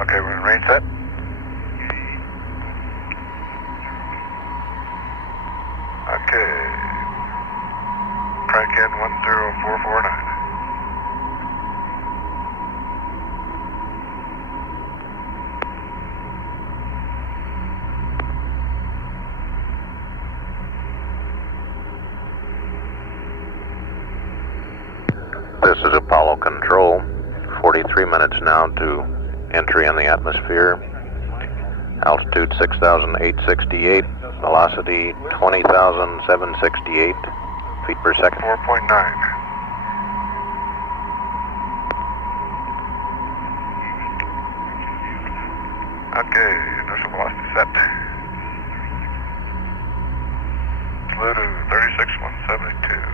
Okay, we're in range set. Okay. Crank in 10449. This is Apollo Control. 43 minutes now to entry in the atmosphere. Altitude 6,868. Velocity 20,768 feet per second. 4.9. Okay, initial velocity set. Slow to 36,172.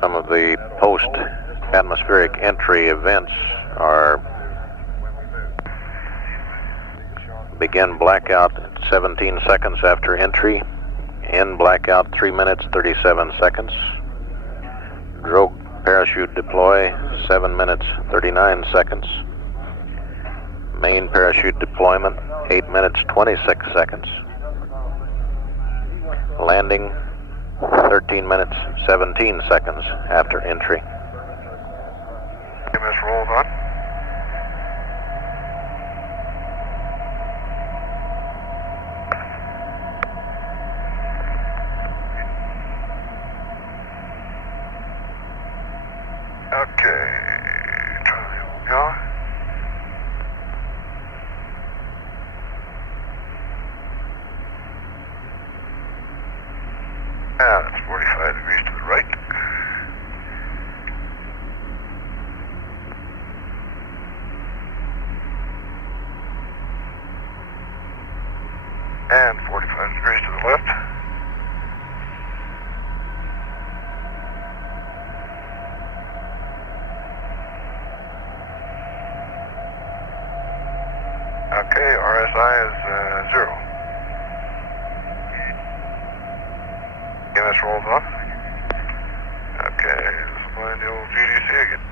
Some of the post-atmospheric entry events are begin blackout at 17 seconds after entry, end blackout 3 minutes 37 seconds, drogue parachute deploy 7 minutes 39 seconds, main parachute deployment 8 minutes 26 seconds, landing 13 minutes, 17 seconds after entry. MS rolls on. Okay. Charlie, go. Yeah, it's 45 degrees to the right. And 45 degrees to the left. Okay, RSI is 0. EMS rolls off. Okay, this is the old GDC again.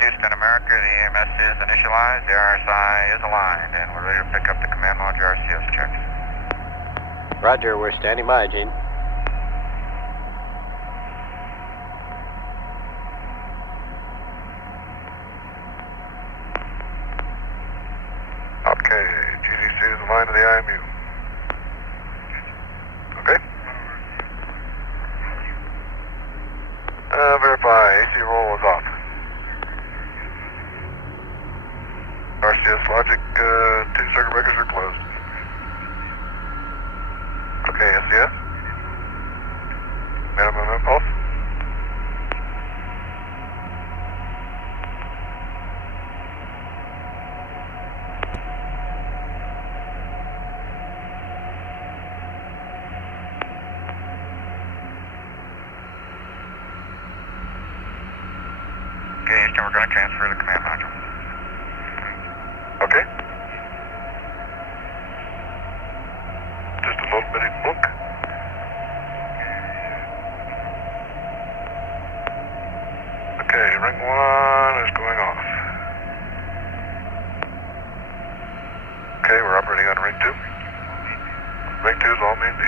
Houston, America, the EMS is initialized, the RSI is aligned, and we're ready to pick up the command module RCS check. Roger, we're standing by, Gene. Okay, GDC is aligned to the IMU. Okay. Verify, AC roll is off. RCS logic, 2 circuit breakers are closed. Okay, SCS. Minimum impulse. Okay, Houston, we're going to transfer the command module. Okay. Just a little bitty blink. Okay, ring 1 is going off. Okay, we're operating on ring 2. Ring 2 is all main B.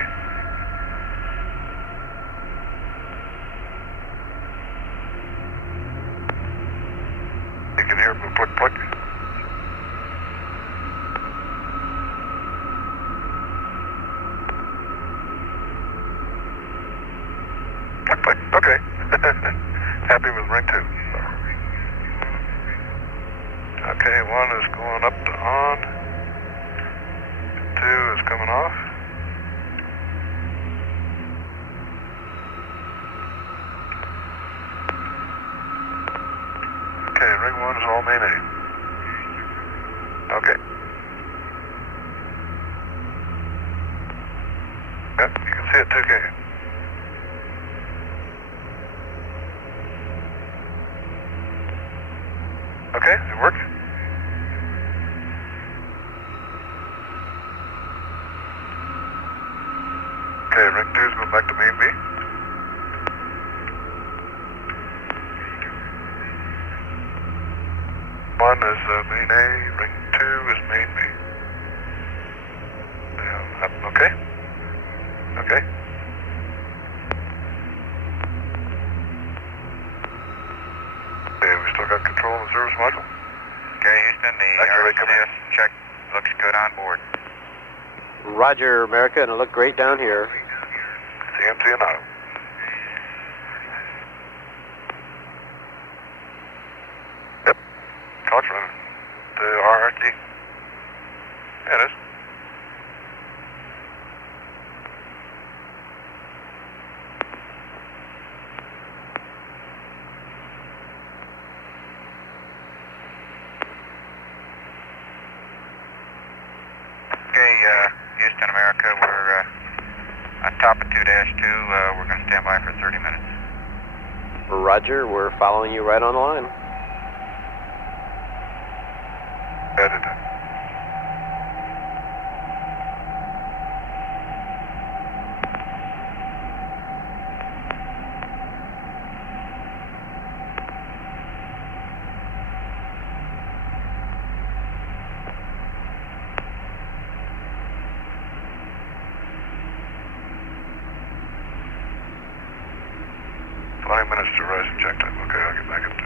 You can hear it click, click. Click, click. Okay. Happy with ring 2. Okay, 1 is going up to on. 2 is coming off. Okay, ring 1 is all main A. Okay. see at 2K. Okay, it worked. Okay, ring 2 is going back to main B. One is main A, ring 2 is main B. Okay? Okay. Okay, we still got control of the service module. Okay, Houston, the RCS check looks good on board. Roger, America, and it looked great down here. CMC and auto. Yep. Couch running. The RRT. Yeah, it is. Okay, Houston, America, we're on top of 2-2. We're going to stand by for 30 minutes. Roger, we're following you right on the line. Edited. Minutes to rise and check time. Okay, I'll get back up to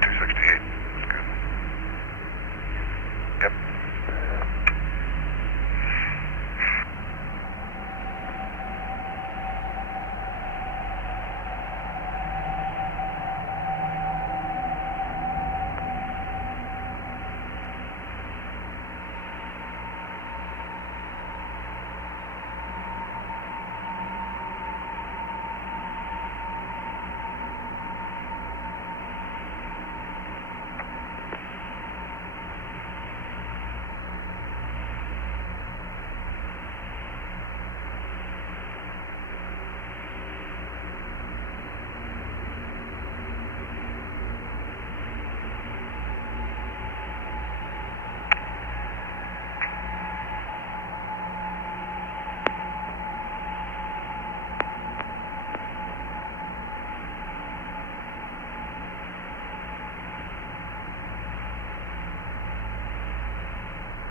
268. That's good. Yep.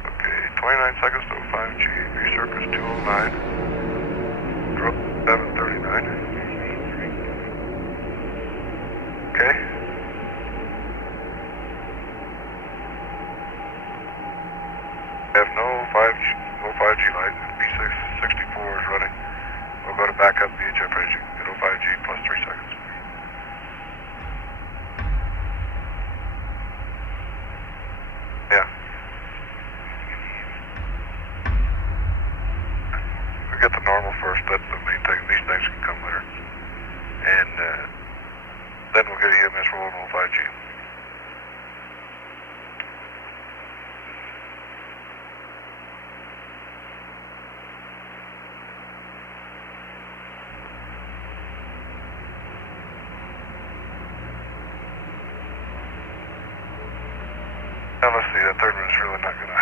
Okay, 29 seconds to 5G. Recircus 209. Drop 739. Okay. Have no 5G light. B664 is running. We'll go to backup VHF ranging at 05G plus 3 seconds. Yeah. We get the normal first. That's the main thing. These things can come later. And then we'll get EMS rolling on 5G. Now let's see, that third one's really not gonna...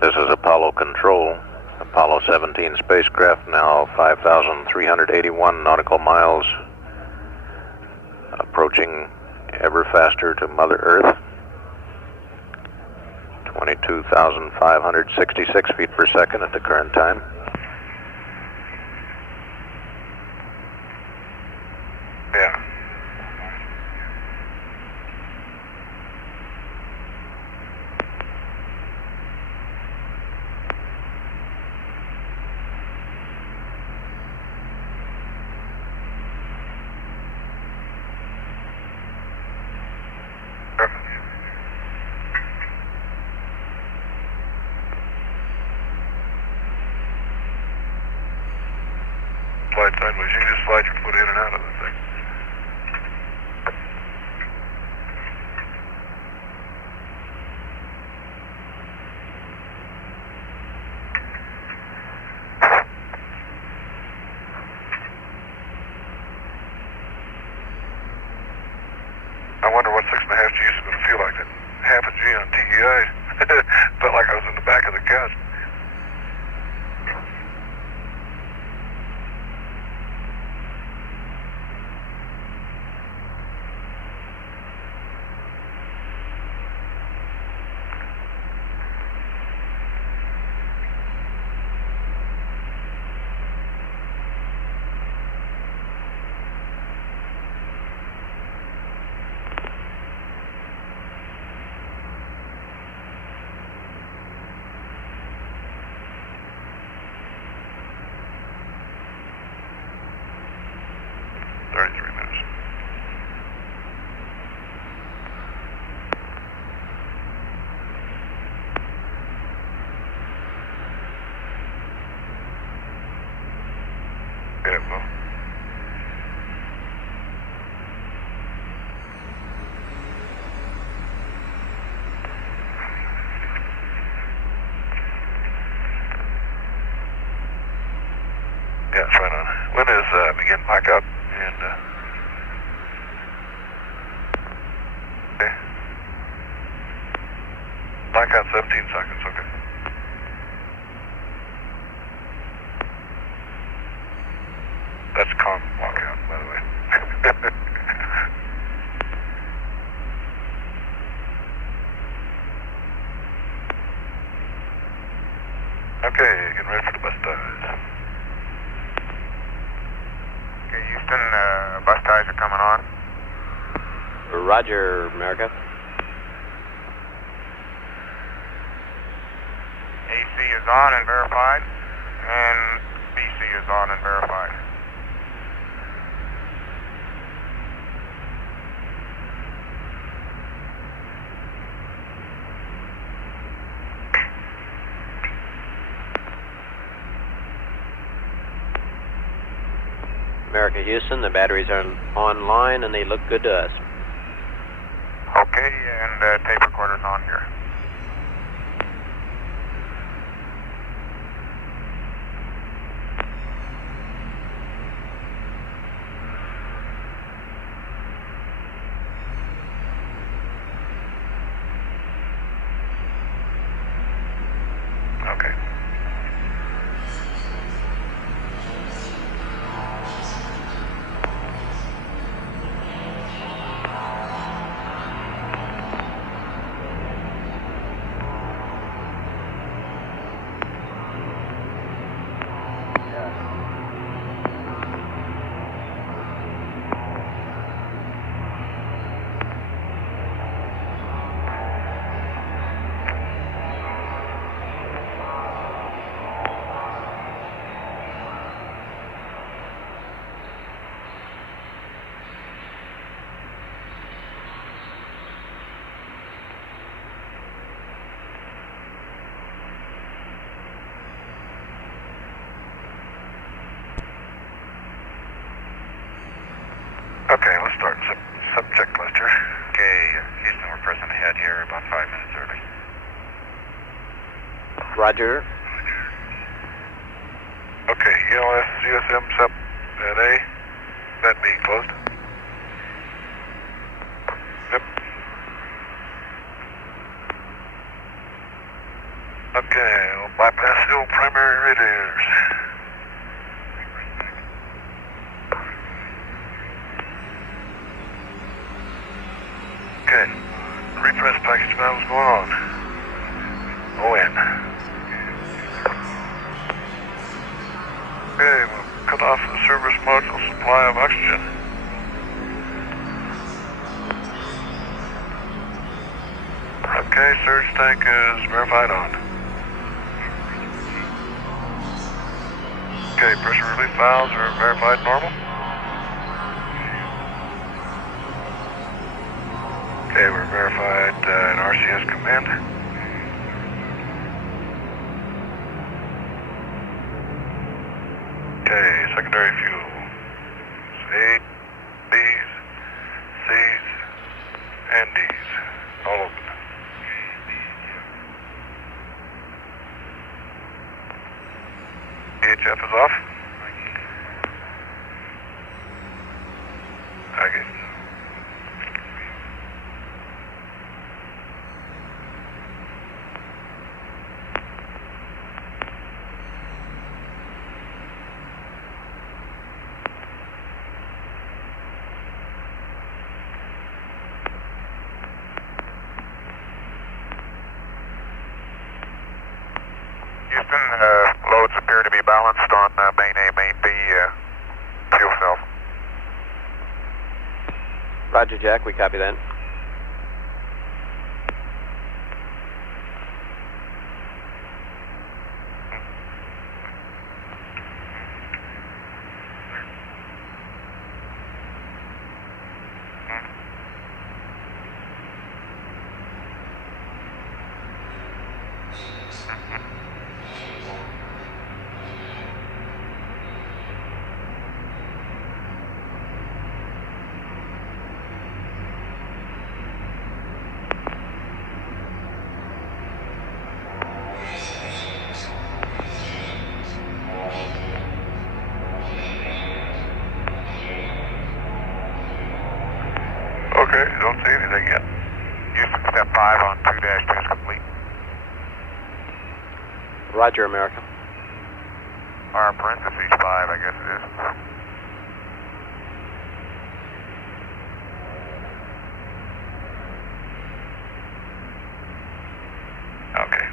This is Apollo Control. Apollo 17 spacecraft now 5,381 nautical miles, approaching ever faster to Mother Earth. 22,566 feet per second at the current time. Yeah. sideways. You can just slide your foot in and out of the thing. I wonder what 6.5 Gs is going to feel like. That half a G on TEI felt like I was in the back of the couch. Yeah, it's right on. Wind is beginning blackout and okay. Blackout 17 seconds, okay. That's calm blackout, by the way. Okay, getting ready for the bus ties. Houston, bus ties are coming on. Roger, America. AC is on and verified, and BC is on and verified. America, Houston, the batteries are online and they look good to us. Okay, and tape recorder's on here. Okay. Okay, let's start subject list here. Okay, Houston, we're pressing ahead here about 5 minutes early. Roger. Okay, ELS, CSM, SEP, at A. That being closed. Yep. Okay, we'll bypass the old primary radiators. Okay, repress package valves going on. ON. Okay, we'll cut off the service module supply of oxygen. Okay, surge tank is verified on. Okay, pressure relief valves are verified normal. Okay, we're verified in RCS command. Okay, secondary fuel. A, B's, C's, and D's. All open. VHF is off. Okay. Houston, loads appear to be balanced on main A, main B fuel cells. Roger, Jack. We copy that. Okay, don't see anything yet. Houston, step 5 on 2-2 is complete. Roger, America. Or parentheses 5, I guess it is. Okay.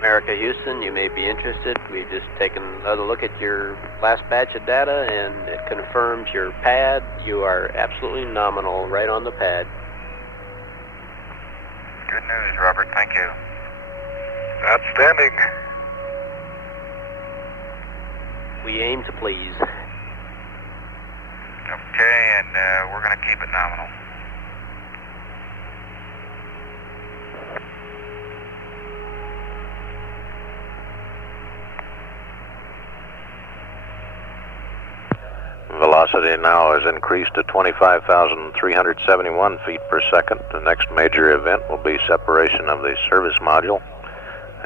America, Houston, you may be interested. We've just taken another look at your last batch of data, and it confirms your pad. You are absolutely nominal right on the pad. Good news, Robert. Thank you. Outstanding. We aim to please. Okay, and we're going to keep it nominal. Velocity now has increased to 25,371 feet per second. The next major event will be separation of the service module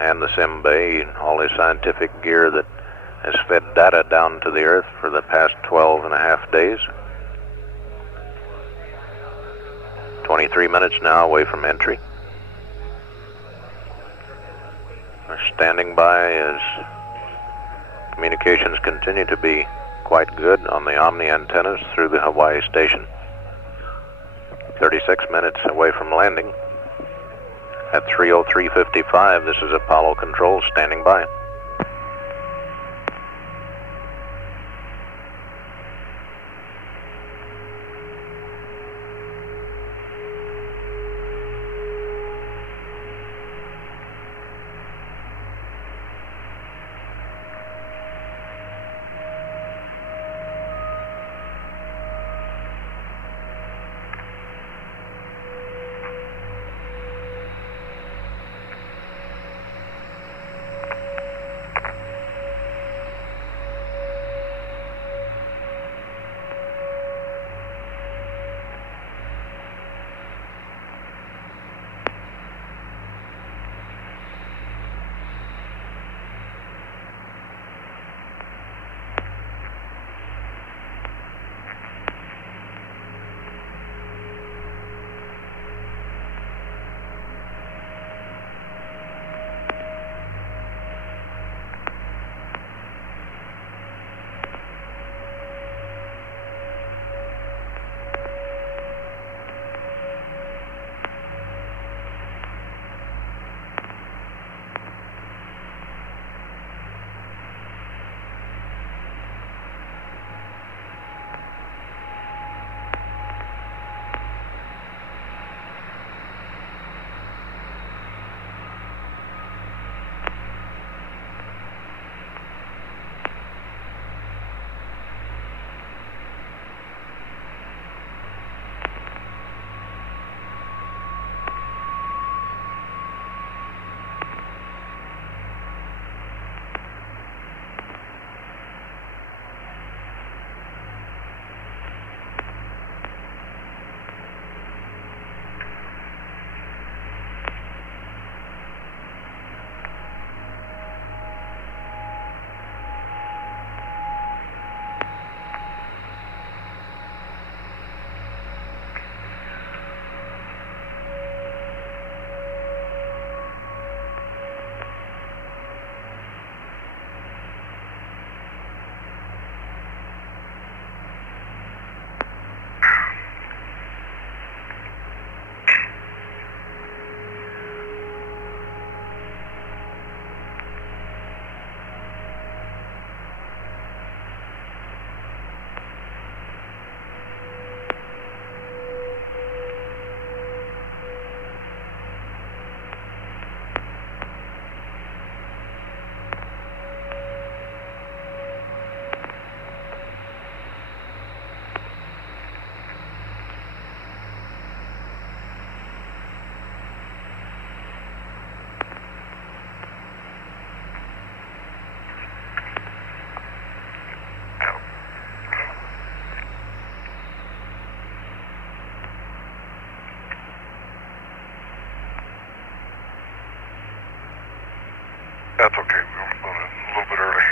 and the sim bay, all the scientific gear that has fed data down to the Earth for the past 12 and a half days. 23 minutes now away from entry. We're standing by as communications continue to be quite good on the Omni antennas through the Hawaii station. 36 minutes away from landing. At 3:03:55, this is Apollo Control standing by. That's okay. We're going a little bit early.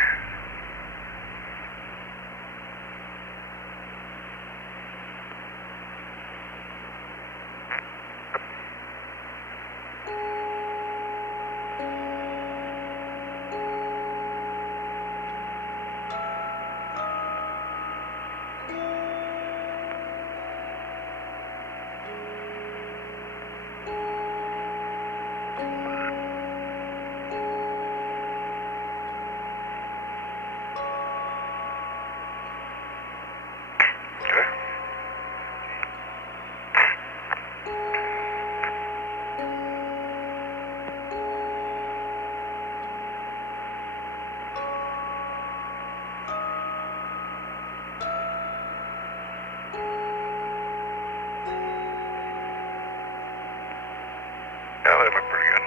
Yeah, they look pretty good.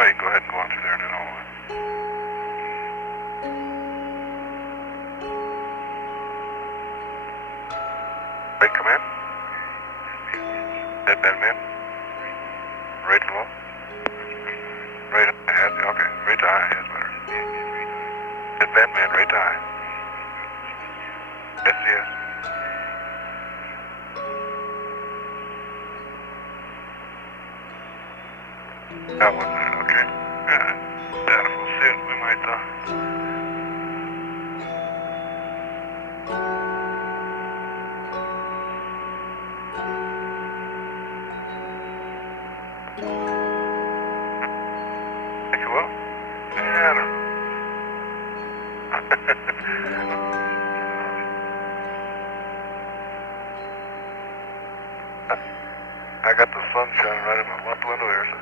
Oh, you can go ahead and go on through there and then I'll... Right, come in. Dead bend man. Right low. Right ahead. Okay, right to high. That's better. Dead bend man, right to high. Yes, yes. That 1 minute, okay. Data will see it, we might Think you will? Yeah, I don't know. I got the sun shining right in my left window here, so.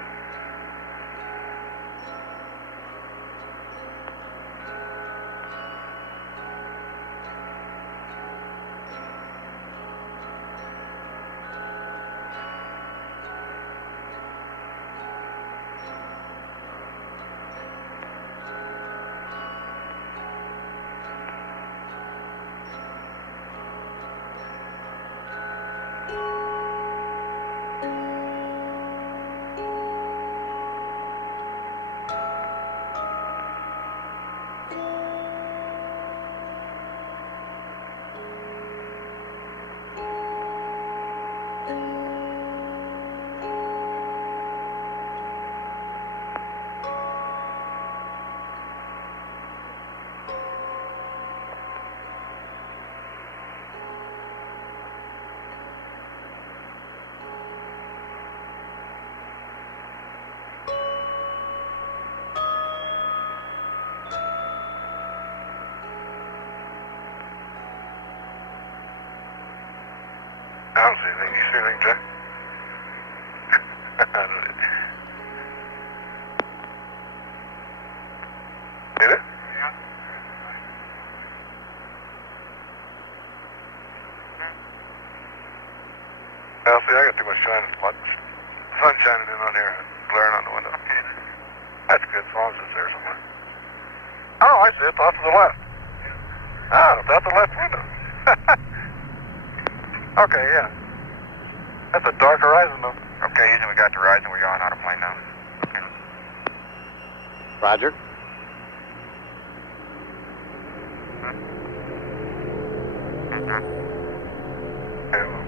I don't see anything. You see anything, Jack? Did it? Yeah. Well, see, I got too much sun shining in on here and glaring on the window. Okay. That's good, as long as it's there somewhere. Oh, I see it. Off to the left. Ah, it's out the left window. Okay, yeah. That's a dark horizon, though. Okay, Houston, we got the horizon. We're going out of plane now. Okay. Roger. Okay, well.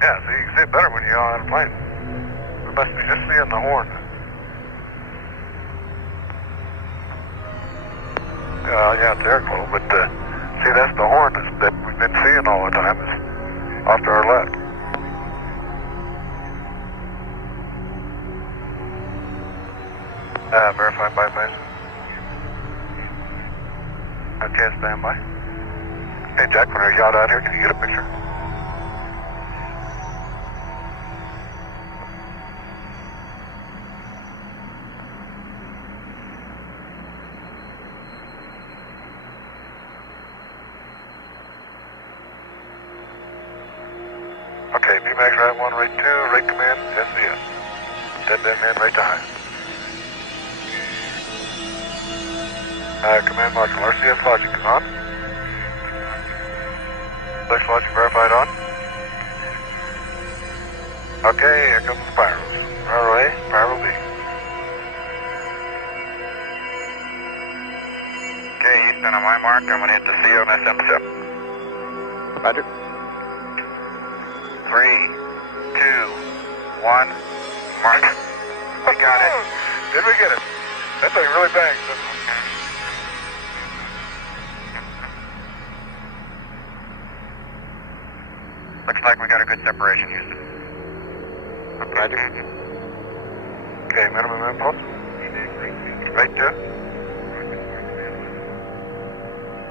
Yeah, so you can see it better when you're on a plane. We must be just seeing the horn. Yeah, it's airflow, but see, that's the horn that we've been seeing all the time. Is off to our left. Verify bypass. Okay, stand by. Hey, Jack, when our yacht out here, can you get a picture? Okay, BMAX right 1, right 2, right command, SCS. Dead man, right to high. Command module, RCS logic on. Flex logic verified on. Okay, here comes the spirals. Spiral A, spiral B. Okay, Houston, on my mark, I'm going to hit the CO on SM7. Roger. 3, 2, 1, mark. We got it. Did we get it? That thing really bangs, doesn't it? Looks like we got a good separation, Houston. Roger. Okay, minimum impulse. Right 2.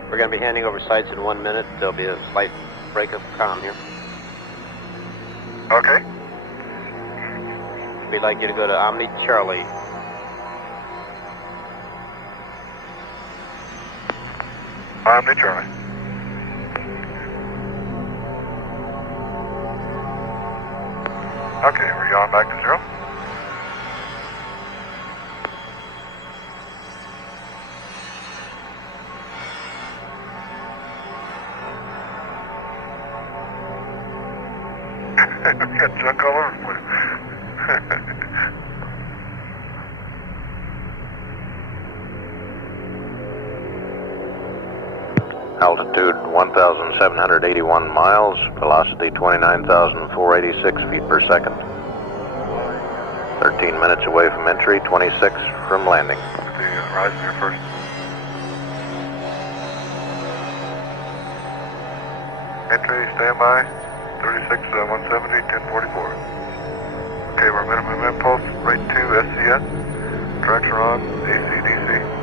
We're going to be handing over sights in 1 minute. There'll be a slight break of comm here. Okay. We'd like you to go to Omni Charlie. Omni Charlie. Okay, we're going back to 0. We got junk all over the place. altitude 1,781 miles, velocity 29,486 feet per second. 13 minutes away from entry, 26 from landing. The horizon here first. Entry, standby, 36, 170, 1044. Okay, we're minimum impulse, rate 2, SCS. Tracks are on, AC/DC.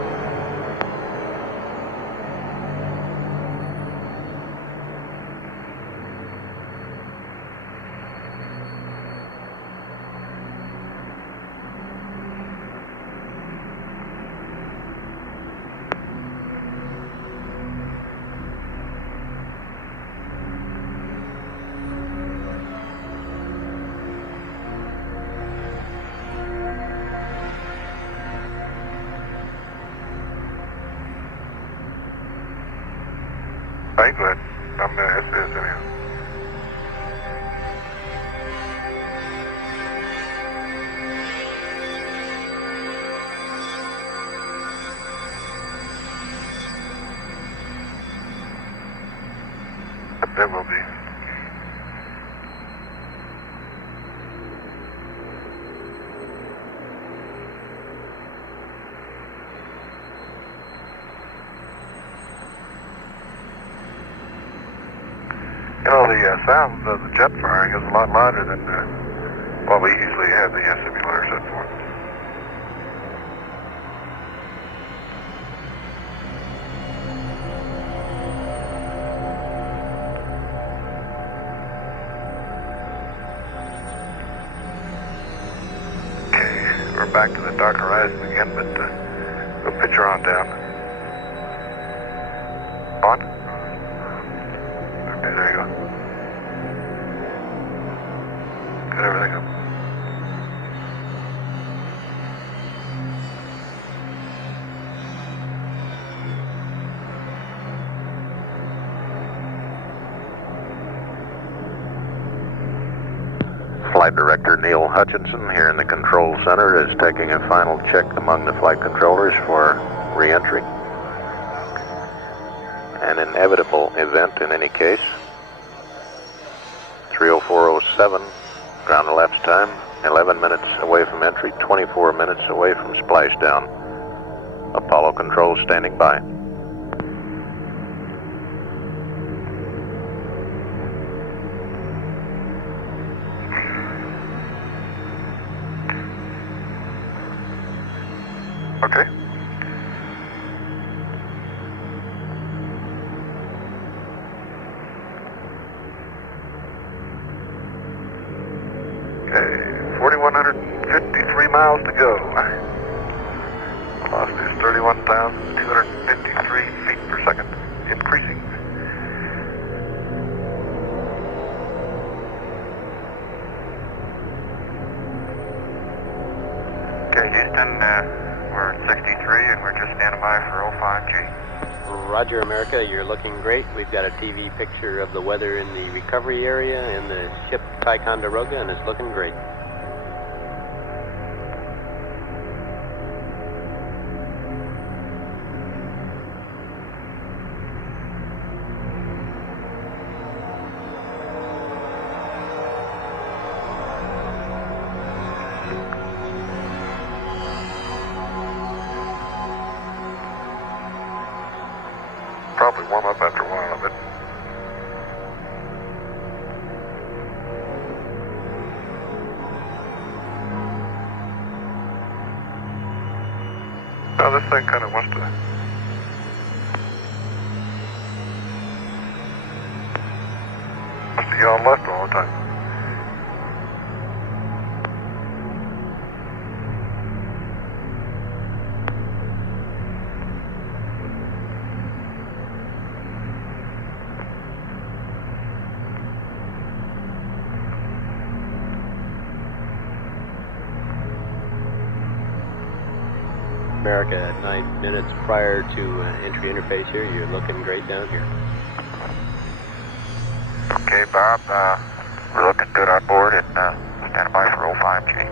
Alright, go ahead. I'm SDS anyhow. There will be. You know, the sound of the jet firing is a lot louder than what we usually have the simulator set for. Okay, we're back to the dark horizon again, but we'll pitch her on down. On? Okay, there you go. Got everything up. Flight Director Neil Hutchinson here in the control center is taking a final check among the flight controllers for re-entry. An inevitable event in any case. 3:04:07 ground elapsed time, 11 minutes away from entry, 24 minutes away from splashdown. Apollo controls standing by. Okay. Okay, 4,153 miles to go. Velocity is 31,253 feet per second, increasing. Okay, Houston, we're at 63 and we're just standing by for 05G. Roger, America, you're looking great. We've got a TV picture of the weather in the recovery area and the ship Ticonderoga, and it's looking great. Probably warm up after a while of it. Now this thing kind of wants to yaw left all the time. America, at 9 minutes prior to entry interface here, you're looking great down here. Okay, Bob, we're looking good on board and standing by for 05G.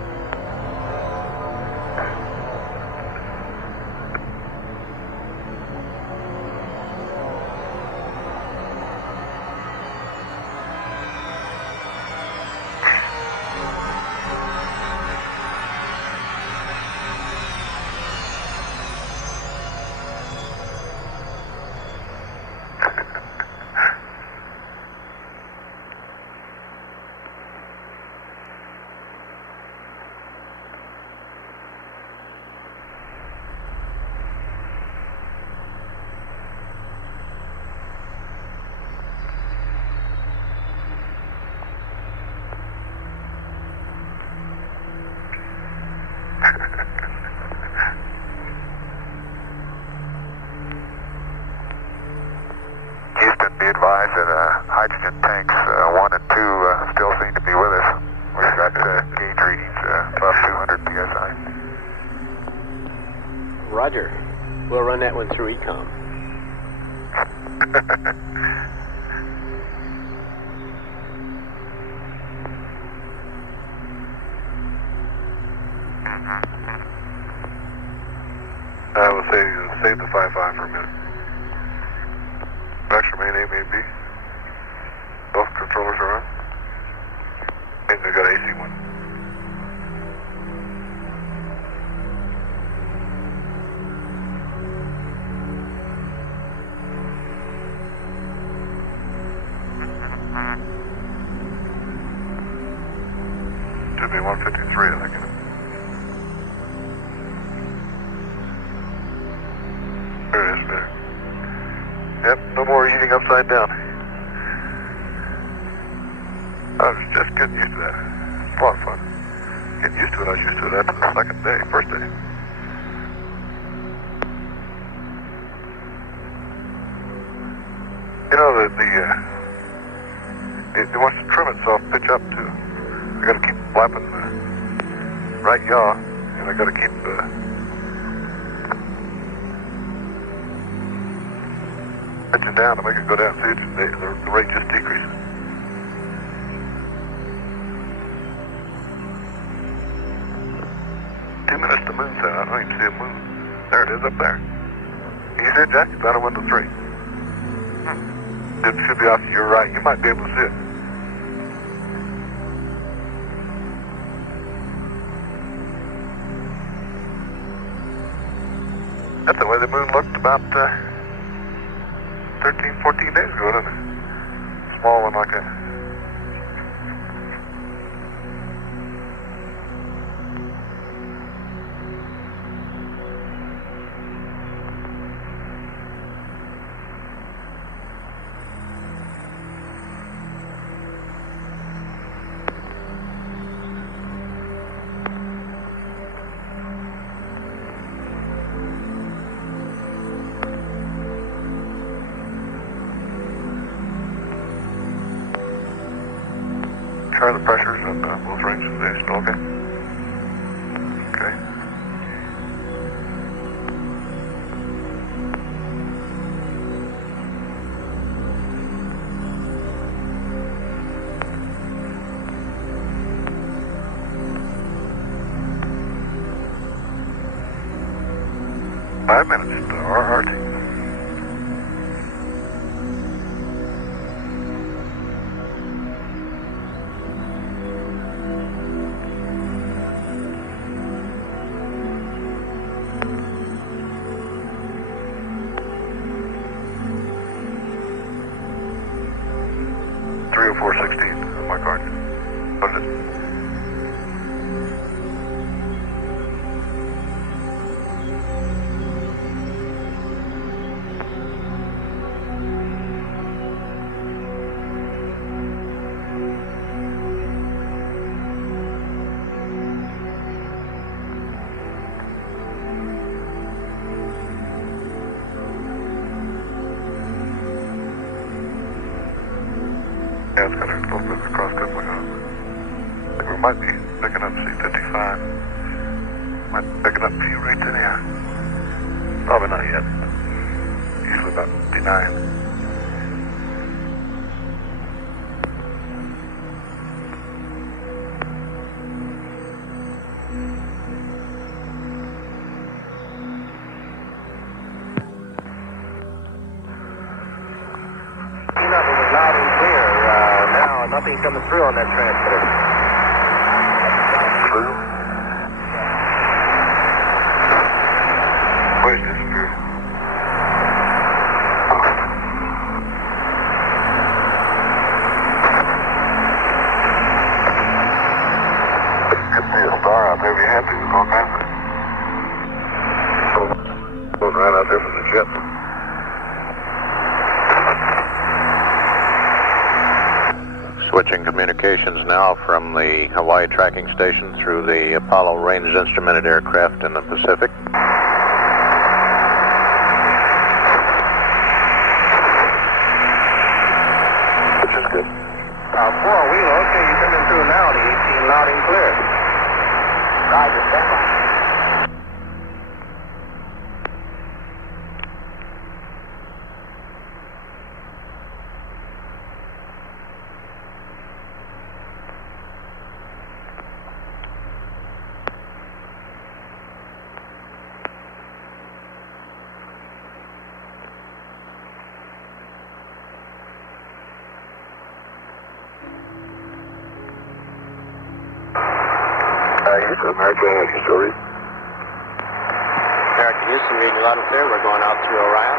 hydrogen tanks 1 and 2 still seem to be with us. We've got gauge readings above 200 psi. Roger. We'll run that one through ECOM. I would say save the 5-5 for a minute. Vector main A, main B. Both controllers are on. And we got AC1. Should be 153, I think. There it is, there. Yep, no more eating upside down. I was just getting used to that. It's a lot of fun. Getting used to it, I was used to it after the second day, first day. You know, it wants to trim itself, pitch up too. I gotta keep flapping the right yaw, and I gotta keep pitching down to make it go down. See, the rate just decreases. Minutes to moon sound. I don't even see a moon. There it is up there. Can you see it, Jack? It's out of window 3. It should be off to your right. You might be able to see it. That's the way the moon looked about 13, 14 days ago, didn't it? Small one like a... Try the pressures and both rings. They're still okay? Okay. Five minutes to RRT. On my card. What is it? Yeah, it's got a little bit of a cross coupling on it. I think we might be picking up C55. Might be picking up few rates anyhow. Probably not yet. Usually about 59. Loud and clear. Now, nothing coming through on that transmitter. True. Where's this true? You can see a star out there behind you with all kinds of... Floating right out there from the jet. Switching communications now from the Hawaii tracking station through the Apollo range instrumented aircraft in the Pacific. Wheeler, okay, you're coming through now, the 18 loud and clear. Roger, stand by. Houston, America, you still read? American Houston, reading loud and clear. We're going out through Orion.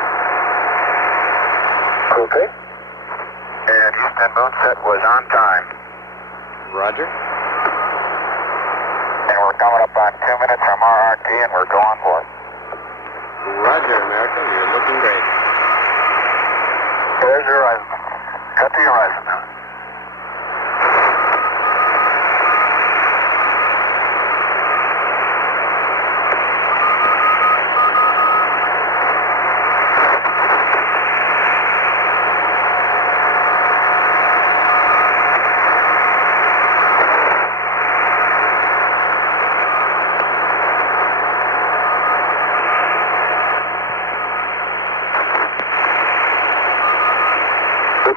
Okay. And Houston, moonset was on time. Roger. And we're coming up on 2 minutes from RRT, and we're going for it. Roger, America. You're looking great. There's your horizon. Cut the horizon now.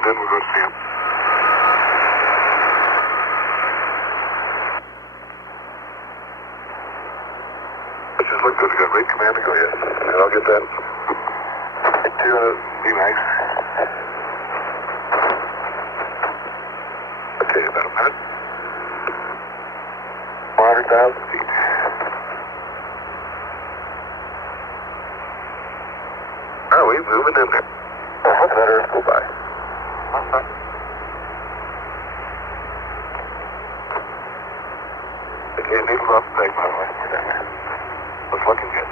Then we'll go see him. It just looked good. We got rate command to go yet. And I'll get that. Be nice. Okay, about a minute. 400,000 feet. Are we moving in there? Oh, what's that Earth go by? Okay, needle off the peg, by the way. We're down there. Looks looking good.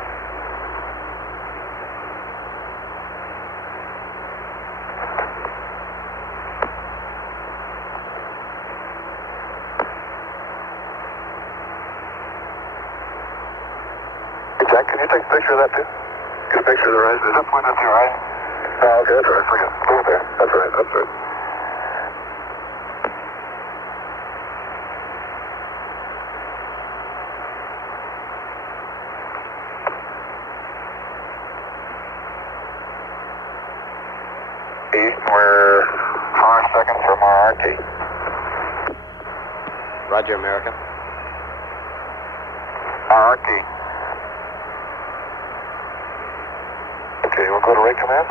Hey, Jack, can you take a picture of that, too? Get a picture of the horizon. Is that pointing out to your horizon? Oh, okay, that's all right. Forget it. Move there. That's right, that's right. East, we're 5 seconds from our RT. Roger, America. RRT. Okay, we'll go to rate command.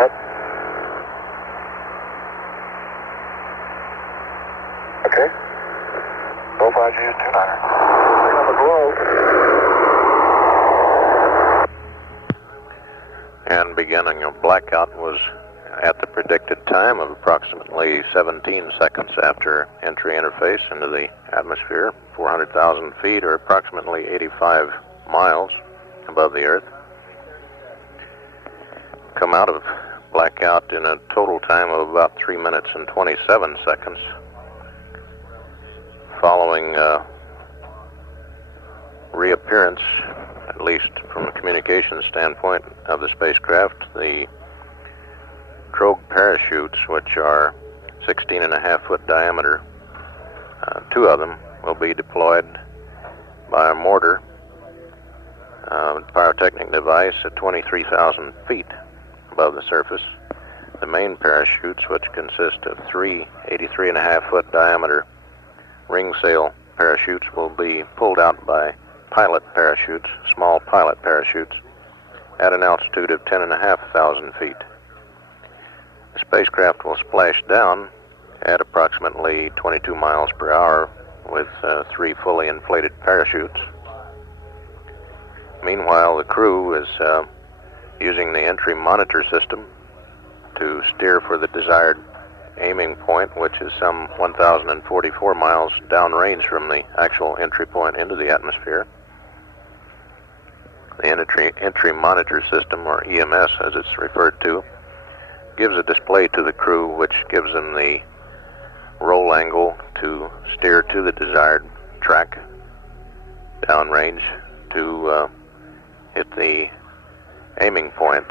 Up. Okay. 05G is 29er. Bring on the glow. And beginning of blackout was at the predicted time of approximately 17 seconds after entry interface into the atmosphere, 400,000 feet or approximately 85 miles above the Earth. Come out of blackout in a total time of about 3 minutes and 27 seconds. Following reappearance, at least from a communications standpoint of the spacecraft, the drogue parachutes, which are 16.5-foot diameter, 2 of them will be deployed by a mortar pyrotechnic device at 23,000 feet above the surface. The main parachutes, which consist of 3 83.5-foot diameter ring sail parachutes, will be pulled out by pilot parachutes, small pilot parachutes, at an altitude of 10,500 feet. The spacecraft will splash down at approximately 22 miles per hour with 3 fully inflated parachutes. Meanwhile, the crew is using the entry monitor system to steer for the desired aiming point, which is some 1,044 miles downrange from the actual entry point into the atmosphere. The entry monitor system, or EMS as it's referred to, gives a display to the crew which gives them the roll angle to steer to the desired track downrange to hit the aiming point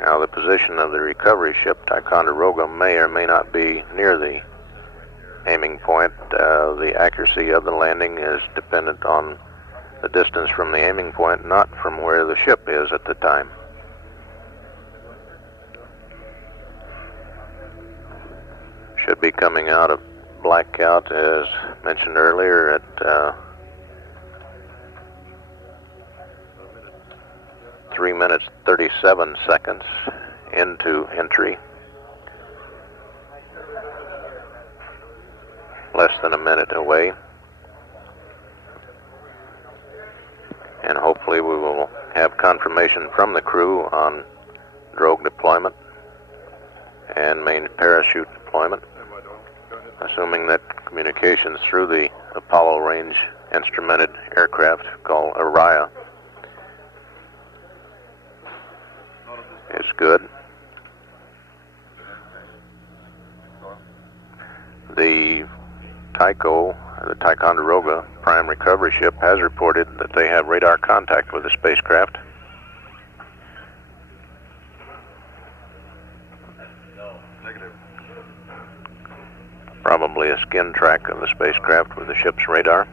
Now, the position of the recovery ship, Ticonderoga, may or may not be near the aiming point. The accuracy of the landing is dependent on the distance from the aiming point, not from where the ship is at the time. Should be coming out of blackout, as mentioned earlier, at 3 minutes 37 seconds into entry. Less than a minute away. And hopefully we will have confirmation from the crew on drogue deployment and main parachute deployment, assuming that communications through the Apollo range instrumented aircraft called Araya is good. The Tycho, the Ticonderoga prime recovery ship, has reported that they have radar contact with the spacecraft. Probably a skin track of the spacecraft with the ship's radar.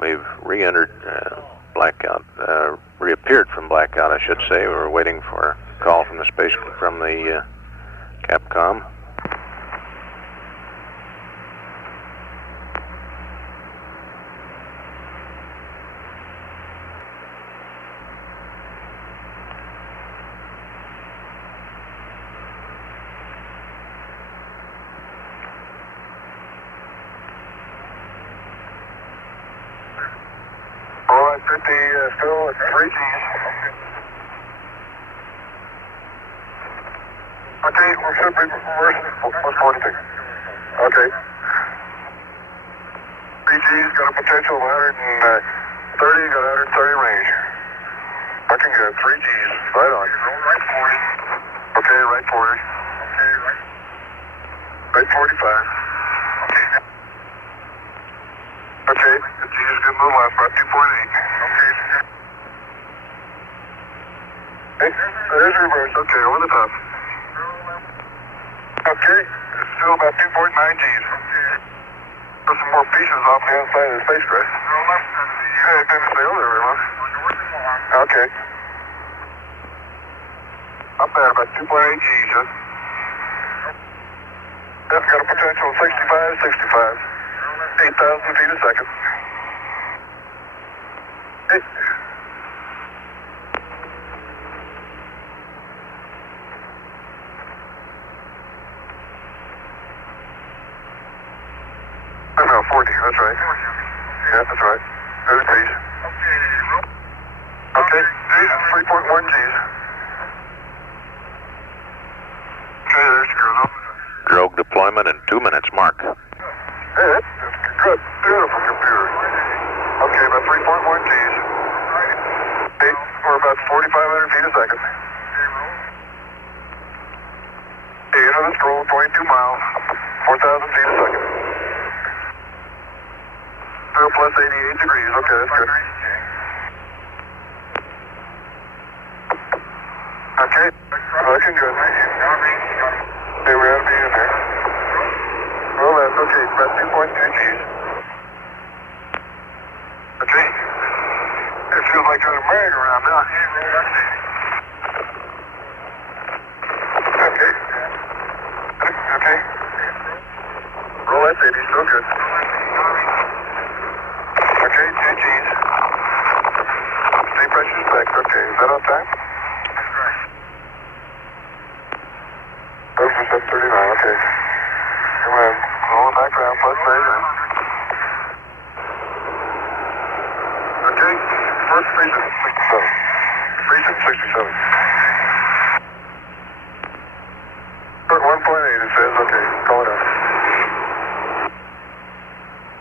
We've re-entered blackout, reappeared from blackout, I should say. We're waiting for a call from the Capcom. Still at 3 Gs. Okay, we should be reversing 142. Okay. 3 Gs, got a potential of 130, got 130 range. Looking good, 3 Gs, right on. Right 40. Okay, right 40. Okay, right 45. Okay, the G is good move last, about 2.8. Okay. Hey, there's reverse. Okay, over the top. Okay, it's still about 2.9 Gs. Put some more pieces off the inside of the spacecraft. Yeah, it didn't stay over there very long. Okay. Up there, about 2.8 Gs, huh? That's got a potential of 65. 8,000 feet a second. Hey. No, 40, that's right. Yeah, that's right. There's G's. Okay, G's is 3.1 G's. Okay, there's your go. Drogue deployment in 2 minutes, Mark. Hey, that's good. Beautiful computer. Okay, about 3.1 Gs. Hey, we're about 4,500 feet a second. Hey, you know this roll, 22 miles, 4,000 feet a second. Still plus 88 degrees. Okay, that's good. Okay, looking good. Hey, we ought to be in there. Roll left, okay, about 2.2 Gs. Okay. It feels like you're on a merry-go-round now. Okay. Okay. Roll left, baby, still good. Okay, 2 Gs. Stay pressure's back. Okay, is that on time? That's 739, okay. Come on, roll it back around, plus measure. Okay, first freezing, 67. Freezing, 67. Put 1.8, it says, okay, call it out.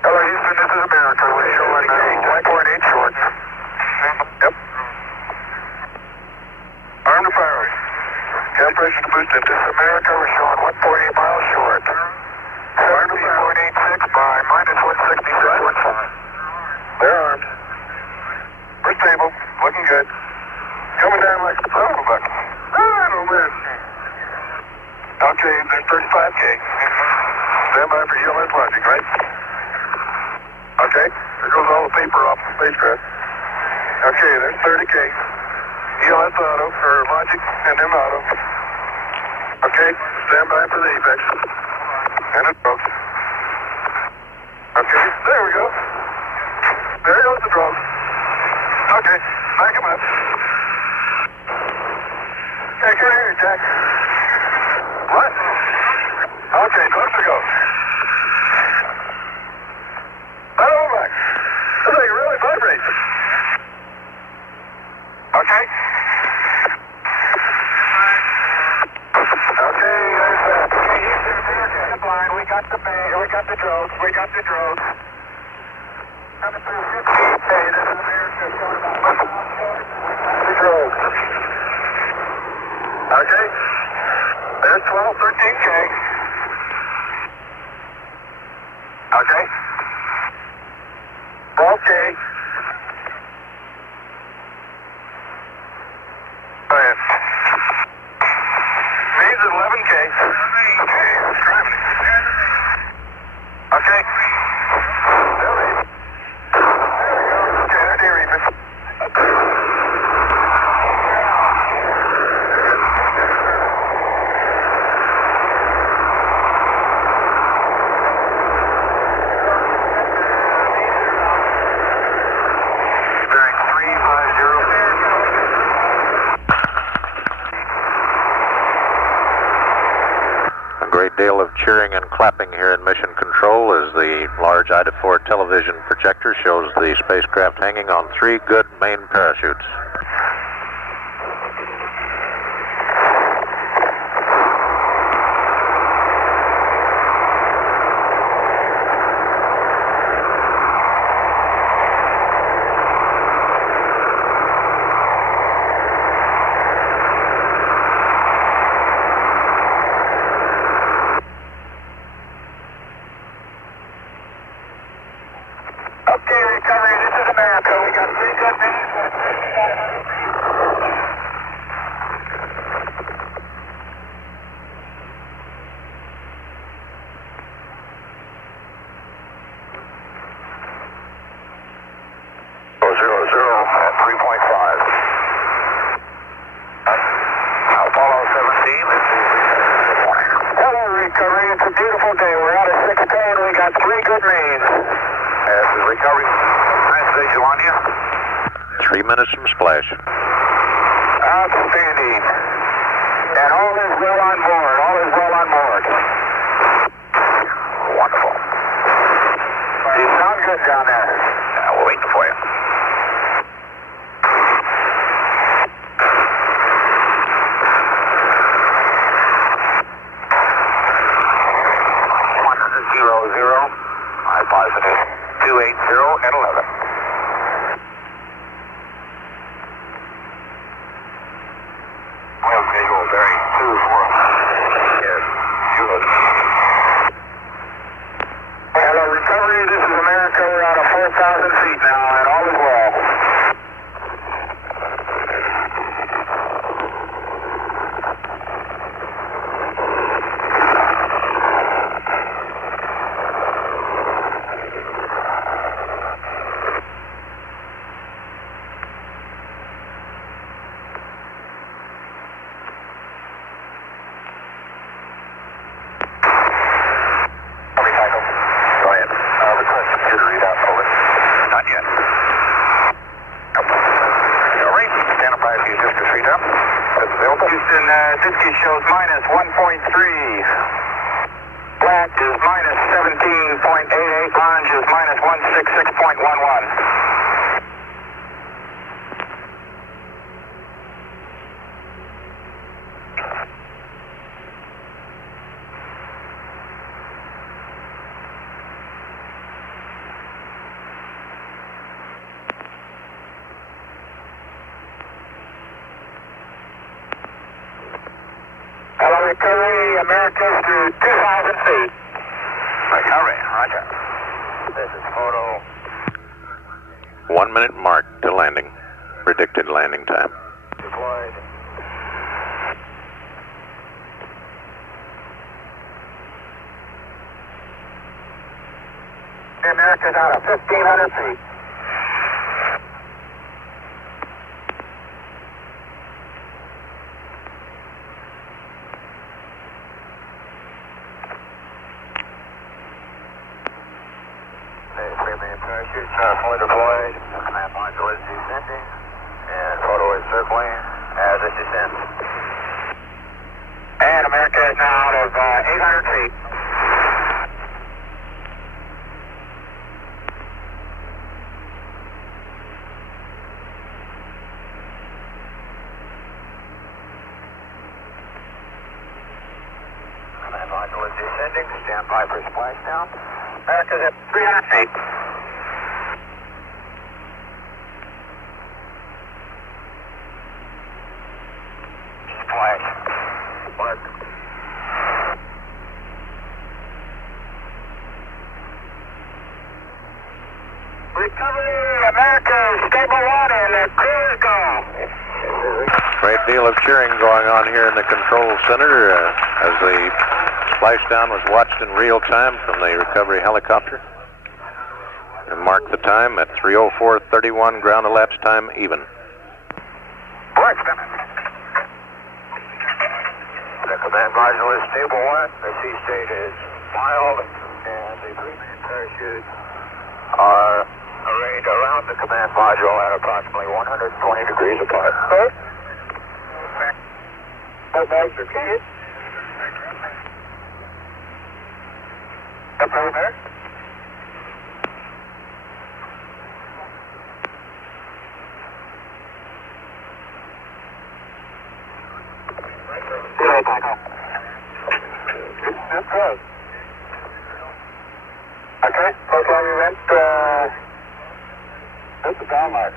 Hello, Houston, this is America. We're showing 1.8 short. Yep. Arm to fire. Gas pressure to boost it. This is America. We're showing 1.8 miles short. 3.86 by minus paper off the spacecraft. Okay, there's 30K. ELS auto, or logic, and M auto. Okay, stand by for the apex. And approach. Okay, there we go. There goes the drone. Okay, back him up. Okay, come here, Jack. What? Okay, close to go. Hello, Max. This thing really vibrates. Okay. Okay, there's that. Okay, Houston, America, line. We got the drones. We got the drones. Coming through 15K. This is America. The drones. Okay. There's 12, 13K. Okay. 12K. Go ahead. Means 11K. Okay, it's driving. Okay. There we go. Okay, they're dereaping. Bearing 350. A great deal of cheering and clapping here in Mission Control as the large Ida-4 television projector shows the spacecraft hanging on 3 good main parachutes. Okay, recovery, this is America. We got 3 good men. At 3.5. Apollo 17, this is hello, recovery. It's a beautiful day. We're out of 6K and we got 3 good mains. This is recovery. Nice station on you. 3 minutes from splash. Outstanding. And all is well on board. All is well on board. Wonderful. You sound good down there. We're waiting for you. I positive 280 and 11. Okay, go bearing 24. Yes, good. Hello, recovery. This is America. We're out of 4,000 feet now, and all is well. Houston, Disky shows minus 1.3. Black is minus 17.88. Orange is minus 166.11. Hello, recovery. America's to 2,000 feet. Recovery, roger. This is photo. 1 minute mark to landing. Predicted landing time. Deployed. America's out of 1,500 feet. main parachutes are fully deployed. The command module is descending, and photo is circling as it descends. And America is now out of 800 feet. Command module is descending. Stand by for splashdown. America's at 300 feet. Splash. Mark. Recovery, America, stable one, and the crew is gone. Great deal of cheering going on here in the control center as the splashdown was watched in real time from the recovery helicopter. And mark the time at 3:04:31, ground elapsed time even. Mark, the command module is stable one, the sea state is mild, and the three main parachutes are arrayed around the command module at approximately 120 degrees apart. All bags are cleared. Up over there. That's good. Okay, first line event, that's the downlight.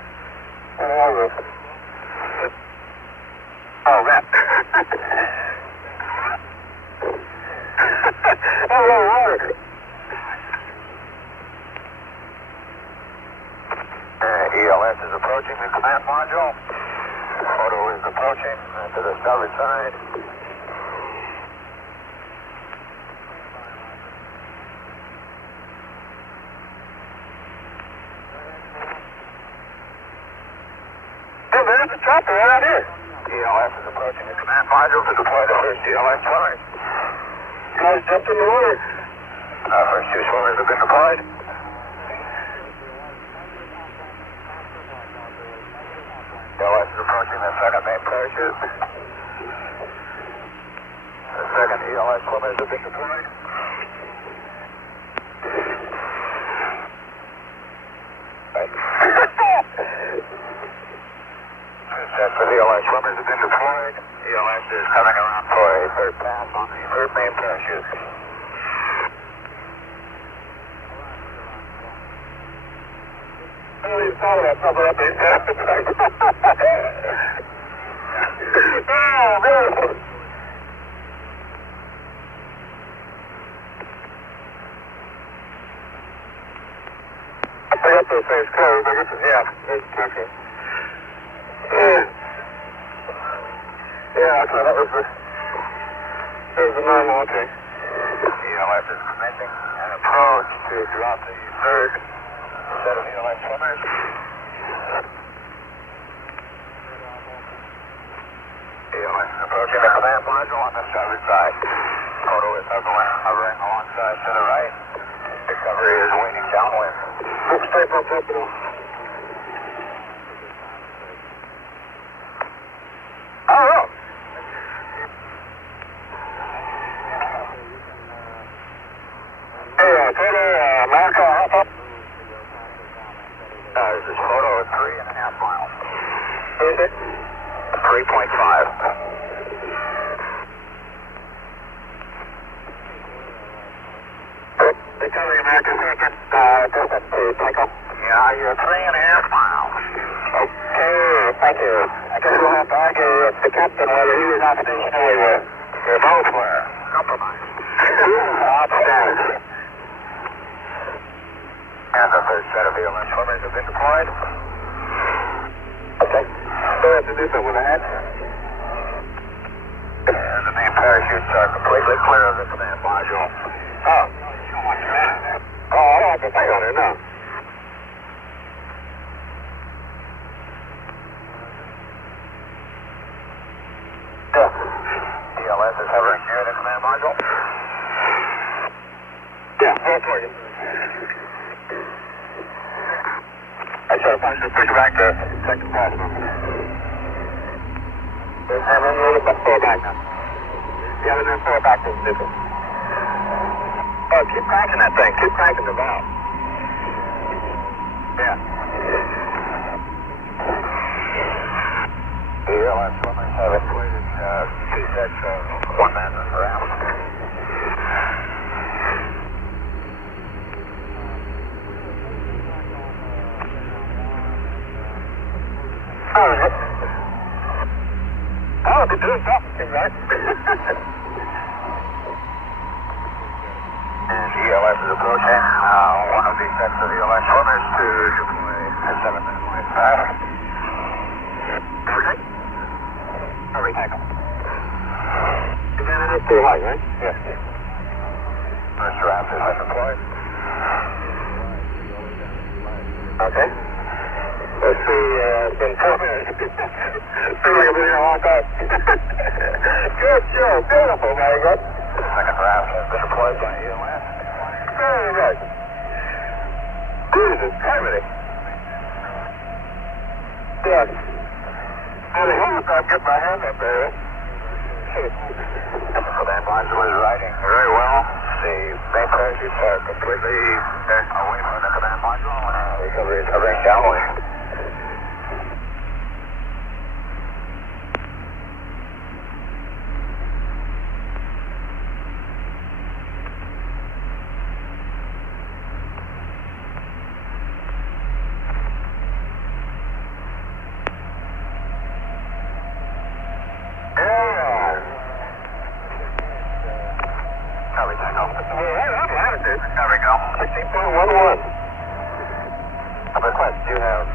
Oh, that. Oh, no, water. ELS is approaching the command module. Photo is approaching to the starboard side. Hey, there's a chopper right out here. ELS is approaching the command module to deploy the first ELS swimmers. Guys jumped in the water. First two swimmers have been deployed. ELS is approaching the second main parachute. The second ELS swimmers have been deployed. Set for the ELS swimmers have been deployed. ELS is coming around for a third pass on the third main parachute. I don't even thought of that cover up his head. Oh, beautiful. I got those things covered, but yeah, there's the picture. Yeah, so that was the normal, okay. ELS is commencing an approach to drop the third set of ELS swimmers. ELS is approaching the command module on the starboard side. Photo is hovering alongside to the right. Recovery is waiting downwind. Stay for Pepino. Oh, hey, Photo, America, hop up. This is Photo at 3.5 miles. Is it? 3.5. Recovery America second, distance to takeoff. Yeah, you're 3.5 miles. Okay, thank you. I guess we'll have to argue with the captain whether he was not stationary or we both were. Compromise. Outstanding. And the first set of ELS swimmers have been deployed. Okay. So we have to do something with the head. And the main parachutes are completely clear of the command module. Oh. Oh, I don't have to think on it, no. ELS is hovering near the command module. Yeah, hold for you. sir. Push it back to second pass. I'm in the four back now. Yeah, I'm in the four back to the Oh, keep cranking that thing. Keep cranking the valve. Yeah. The ELS swimmers have inflated CZ 1 man around. Oh, they're doing something, right? And ELS is approaching. One of the sets of ELS swimmers to deploy at 7 minutes away. Okay. Hurry, tackle. It's too high, right? Yes. First draft has been deployed. Okay. Let's see, it's been 4 minutes. Feel like I've been here a long time. Good show. Beautiful, very good. Second draft has been deployed by ELS. Very good. Jesus, gravity. Yes. And the helicopter, get my hand up there. That module is riding very well. The main parachutes are completely away from the command module. Recovery is hovering downwind. There we go. 16.11. A request. Do you have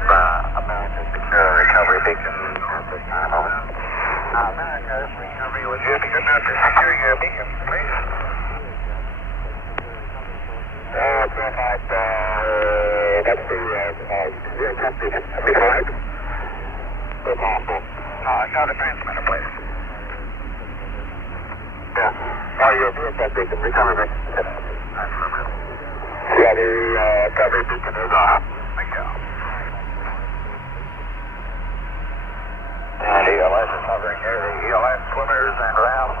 America's secure recovery beacon at this time? America's recovery, would you be good enough to secure your beacon, please? That's the real test beacon. Be correct? It's awful. Now the transmitter, please. Yeah. Oh, your real test beacon. Recovery beacon. Yeah, the recovery beacon is off. Thank you. And ELS is hovering here. The ELS swimmers and around.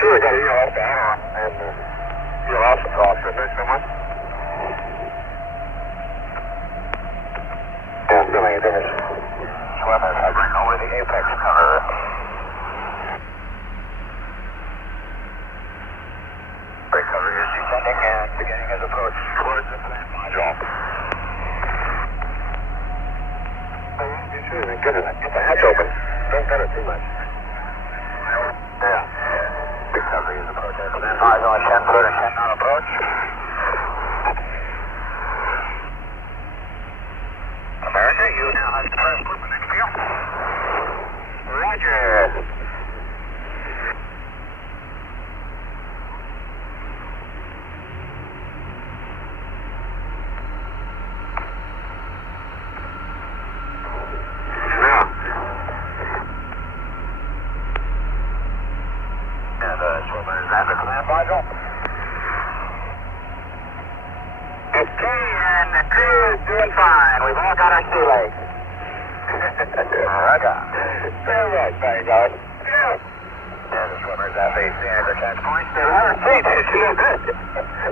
Sure, got ELS down and ELS across the big one. And Billy, there's swimmers hovering over the apex cover. Recovery is descending and beginning his approach towards the command module. Be sure to get the hatch open. Don't cut it too much. Yeah. Recovery is approaching the command module. 10 foot and 10 knot approach. America, you now have the first equipment next to you. Roger. Doing fine. We've all got our sea legs. Roger. Very right, thank God. Yeah. Yeah, the swimmers FAC anchor catch point. 100 feet.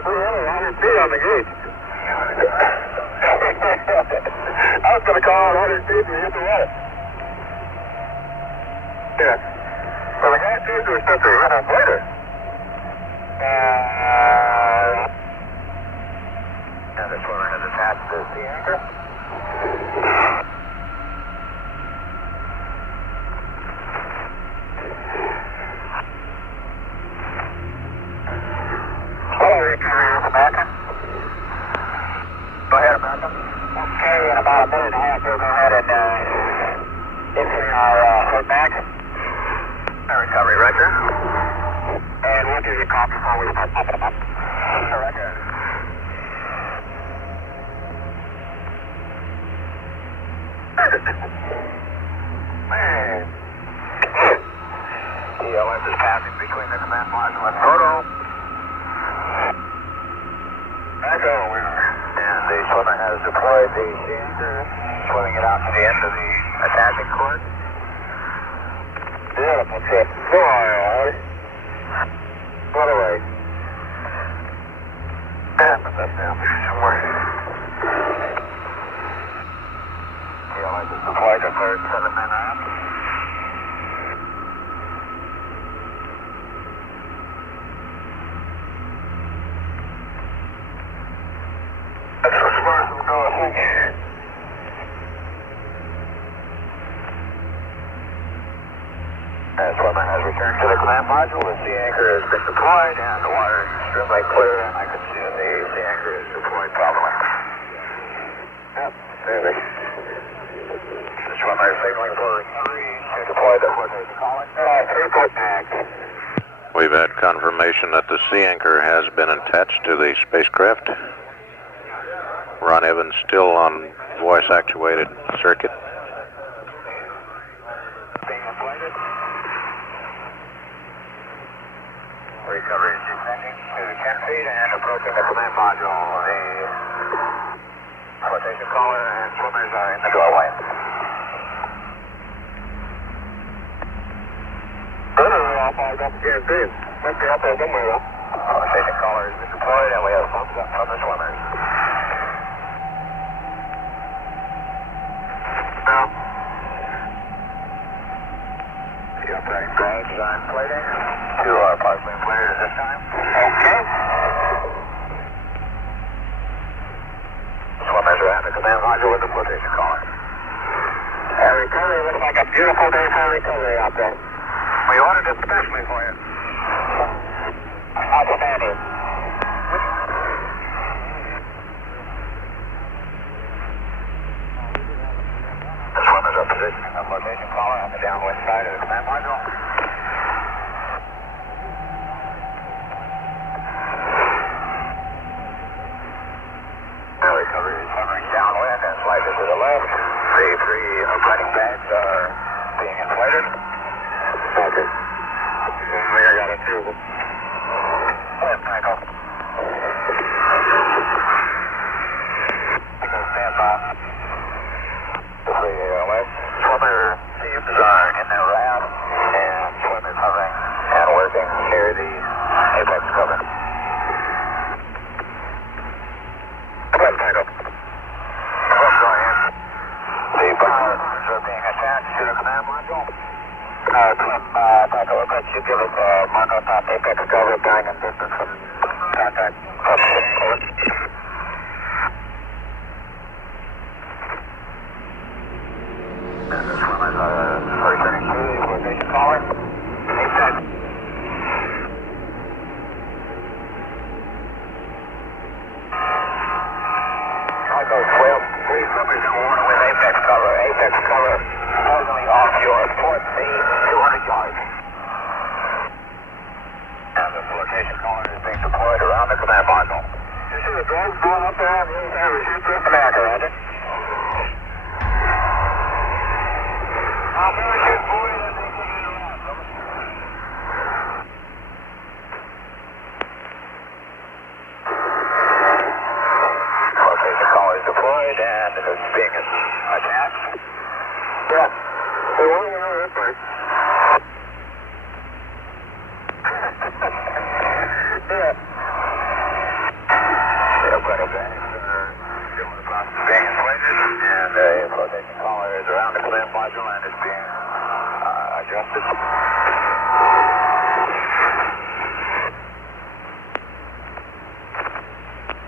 We're only 100 feet on the gate. I was going to call it 100 feet and we hit the water. Yeah. Well, the guy seems to have set the run up later. And the swimmer has attached the sea anchor. Hello, recovery, America. Go ahead, America. Okay, in about a minute and a half, we'll go ahead and issue our hood back. Recovery, Roger. And we'll give you a call before we start popping them up. Roger. Man. ELS is passing between the command module and photo. Echo, we are. And The swimmer has deployed the sea anchor, swimming it out to the end of the attaching cord. Beautiful trip. Go on, Put away. And put that down there somewhere. I just deployed the third 7 men aft. That's as far as I'm going. As swimmer has returned to the command module, the sea anchor has been deployed and the water is extremely clear, and I can see the sea anchor is deployed properly. Yep, there they go. Swimmer signaling for recovery to deploy the flotation collar. 3-foot max. We've had confirmation that the sea anchor has been attached to the spacecraft. Ron Evans still on voice-actuated circuit. Being inflated. Recovery is descending to 10 feet and approaching the command module. The flotation collar and swimmers are in the doorway. All fired up again, Dave. Might be up there somewhere, though. Flotation collar has been deployed, and we have thumbs up from the swimmers. Now, the upright bags are inflating. 2 are partially inflated at this time. Okay. Swimmers are at the command module with the flotation collar. Recovery looks like a beautiful day for recovery out there. We ordered it specially for you. Outstanding. The swimmers are positioning the flotation collar on the downwind side of the command module. Now recovery is hovering downwind and slightly to the left. The 3 uprighting bags are being inflated. Okay. I got it too. Left, Michael. Stand by. The 3 ALS. Swimmer seams are in the raft, and swimmers hovering and working near the apex cover. Left, Michael. Go ahead. The powers are being attached to the command module. Michael, could you give us a mark-on top apex cover bearing and distance from contact? And the swimmers are returning to the flotation collar. Apex. Michael, 12. 3 swimmers in water with apex cover. Apex cover. Supposedly off your port beam, 200 yards. And the flotation collar is being deployed around the command module. You see the drones going up there? Commander, Roger. Parachute buoy and they come in around. Flotation collar is deployed and it is being attached. Yeah. Hey, why don't we know that place? Yeah. The upright bags are still in the process of being inflated, and the flotation collar is around the command module and is being adjusted.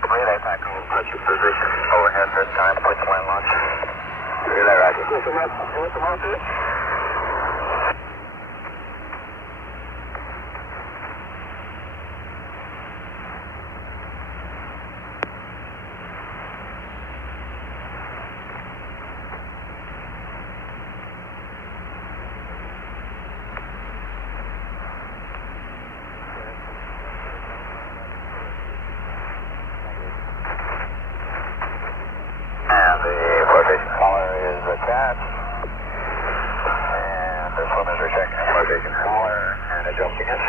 Relay back over pressure position. Overhead this time, quick land launch. Relay Roger. What's the matter? Attached. And the swimmers are checking the flotation collar and adjusting it.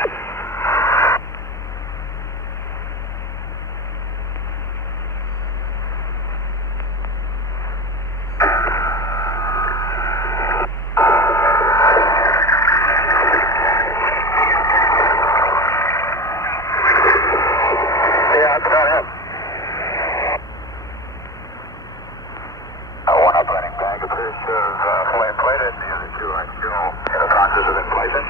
fully inflated. The other two are still in the process of inflation.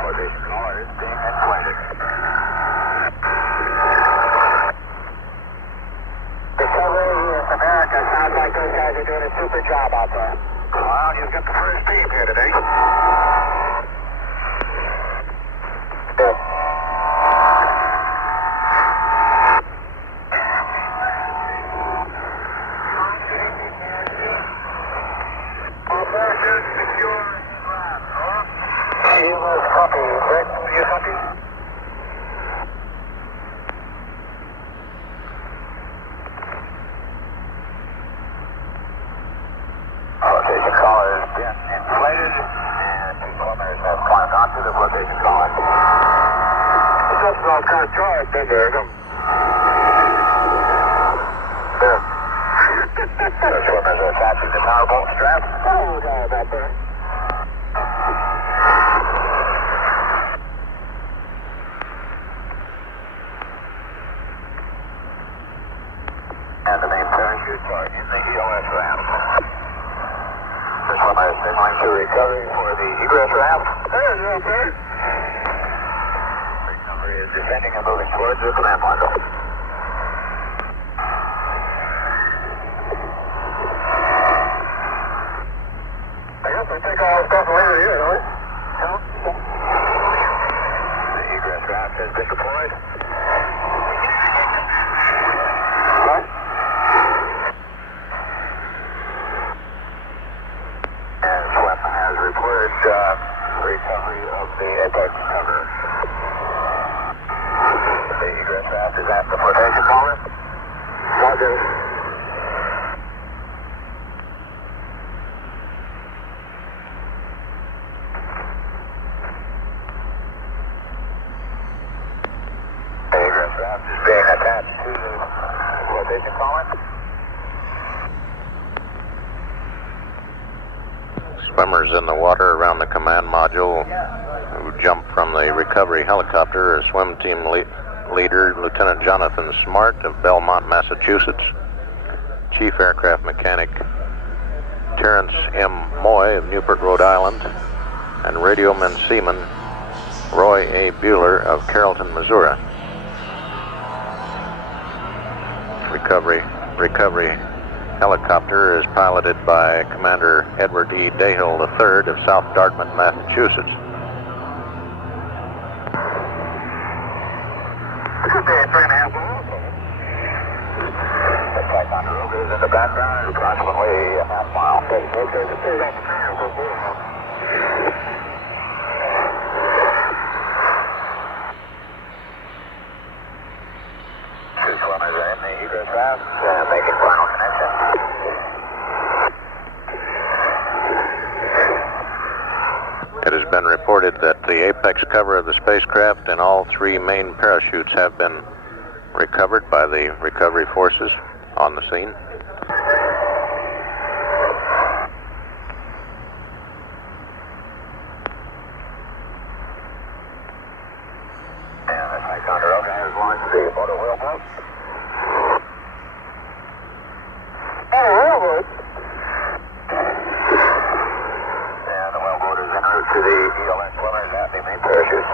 Flotation collar is being inflated. Recovery here from America. Sounds like those guys are doing a super job out there. Well, you've got the first team here today. Flotation collar has been inflated, and two swimmers have climbed onto the flotation collar. This is all kind of charged, isn't it? The swimmers are attached to the power bolt strap. Oh, guy back there. And the main parachutes are in the ELS raft. The swimmer is signaling to recovery for the egress raft. There you go, sir. Recovery is descending and moving towards the command module. I guess we take all the stuff later here, don't we? The egress raft has been deployed. What? And SWIM has reported recovery of the apex cover. The egress raft is at the flotation collar. Roger. The egress raft is being attached to the flotation collar. Swimmers in the water around the command module who jumped from the recovery helicopter are swim team leader Lieutenant Jonathan Smart of Belmont, Massachusetts, Chief Aircraft Mechanic Terrence M. Moy of Newport, Rhode Island, and radioman seaman Roy A. Bueller of Carrollton, Missouri. Recovery helicopter is piloted by Commander Edward E. Dahill III of South Dartmouth, Massachusetts. Good day, 3.5 miles. The Ticonderoga is in the background, approximately a half mile. Two swimmers are in the egress raft, making final connection. It has been reported that the apex cover of the spacecraft and all three main parachutes have been recovered by the recovery forces on the scene. And the Ticonderoga has launched the auto wheelboat. And the wheelboat is en route to the ELS swimmers at the main parachute.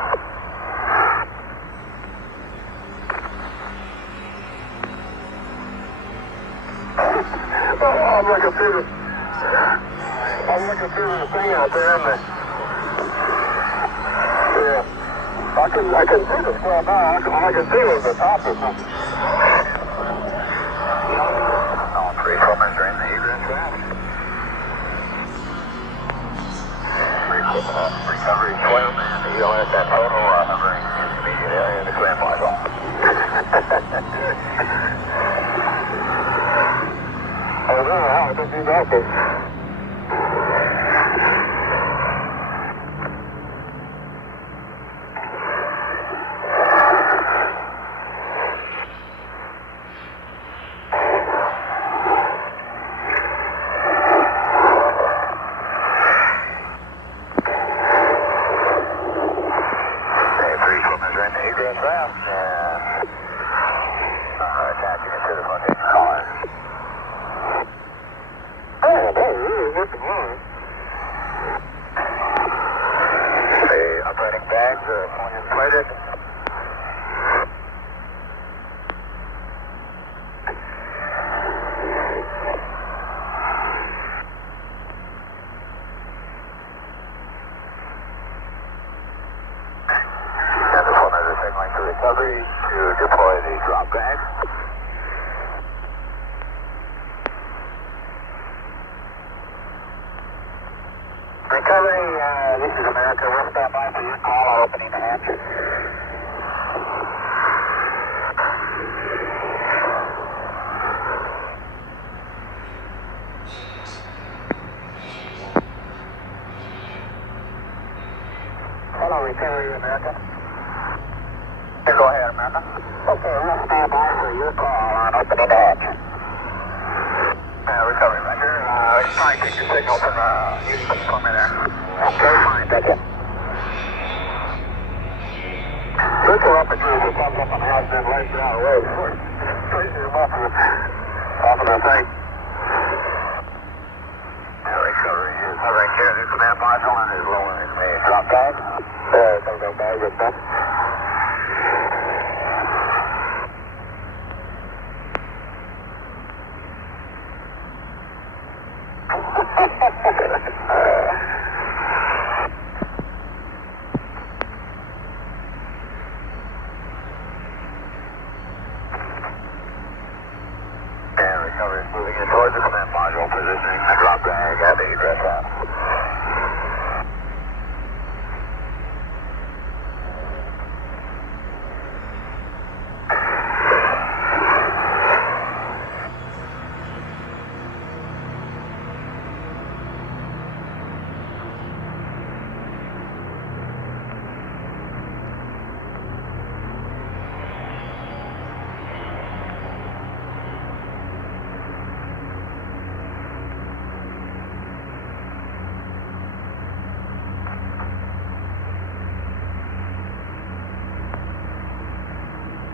I'm looking through the thing out there, and I can see the square now. All I can see was the top or something. All three swimmers are in the egress raft. Recovery swim and the ELS at total are hovering in the immediate area of the command module. I don't know how I can do that, but... bags inflated. And this one is signaling to recovery to deploy the drop bag. Recovery, this is America. We'll stand by for your call. Opening the hatch. Hello, Recovery, America. Here, go ahead, America. Okay, we'll stand by for your call on opening the hatch. Recovery, Roger. Try to take your signal from Houston for me there. Okay, fine, thank you. Circle up and through the pump up on the house, then right down the way. Trace your muffler off of the thing. Recovery is right here. This command module and is lowering the drop bag. Go bag with that. And recovery is moving in towards the command module, positioning the drop bag at the egress valve.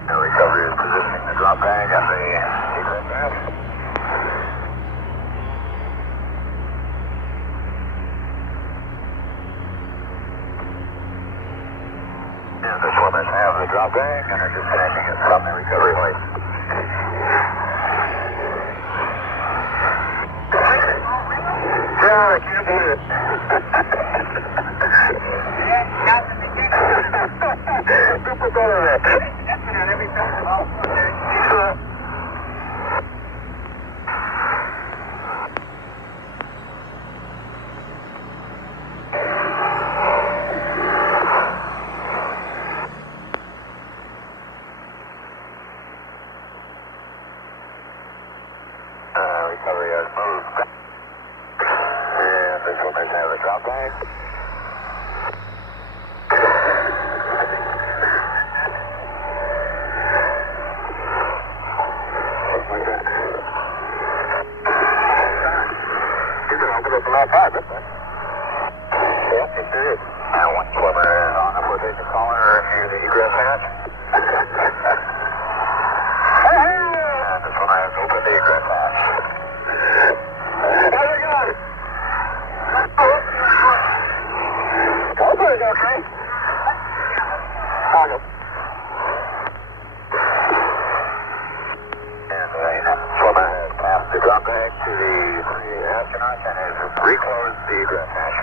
And recovery is positioning the drop bag at the egress valve. And the swimmers have the drop bag and are disconnecting it from the recovery hoist. Yeah, I can't believe it. Super better. That's on every time. Recovery has moved back. And the swimmers have the drop bag. Like that. You can open up a lot higher, but yep, it sure is. And one swimmer is on the flotation collar near the egress hatch. And this one has opened the egress hatch. How's it going? Open it, okay? Okay. And the swimmer has passed the drop bag to the three astronauts and has reclosed the egress hatch.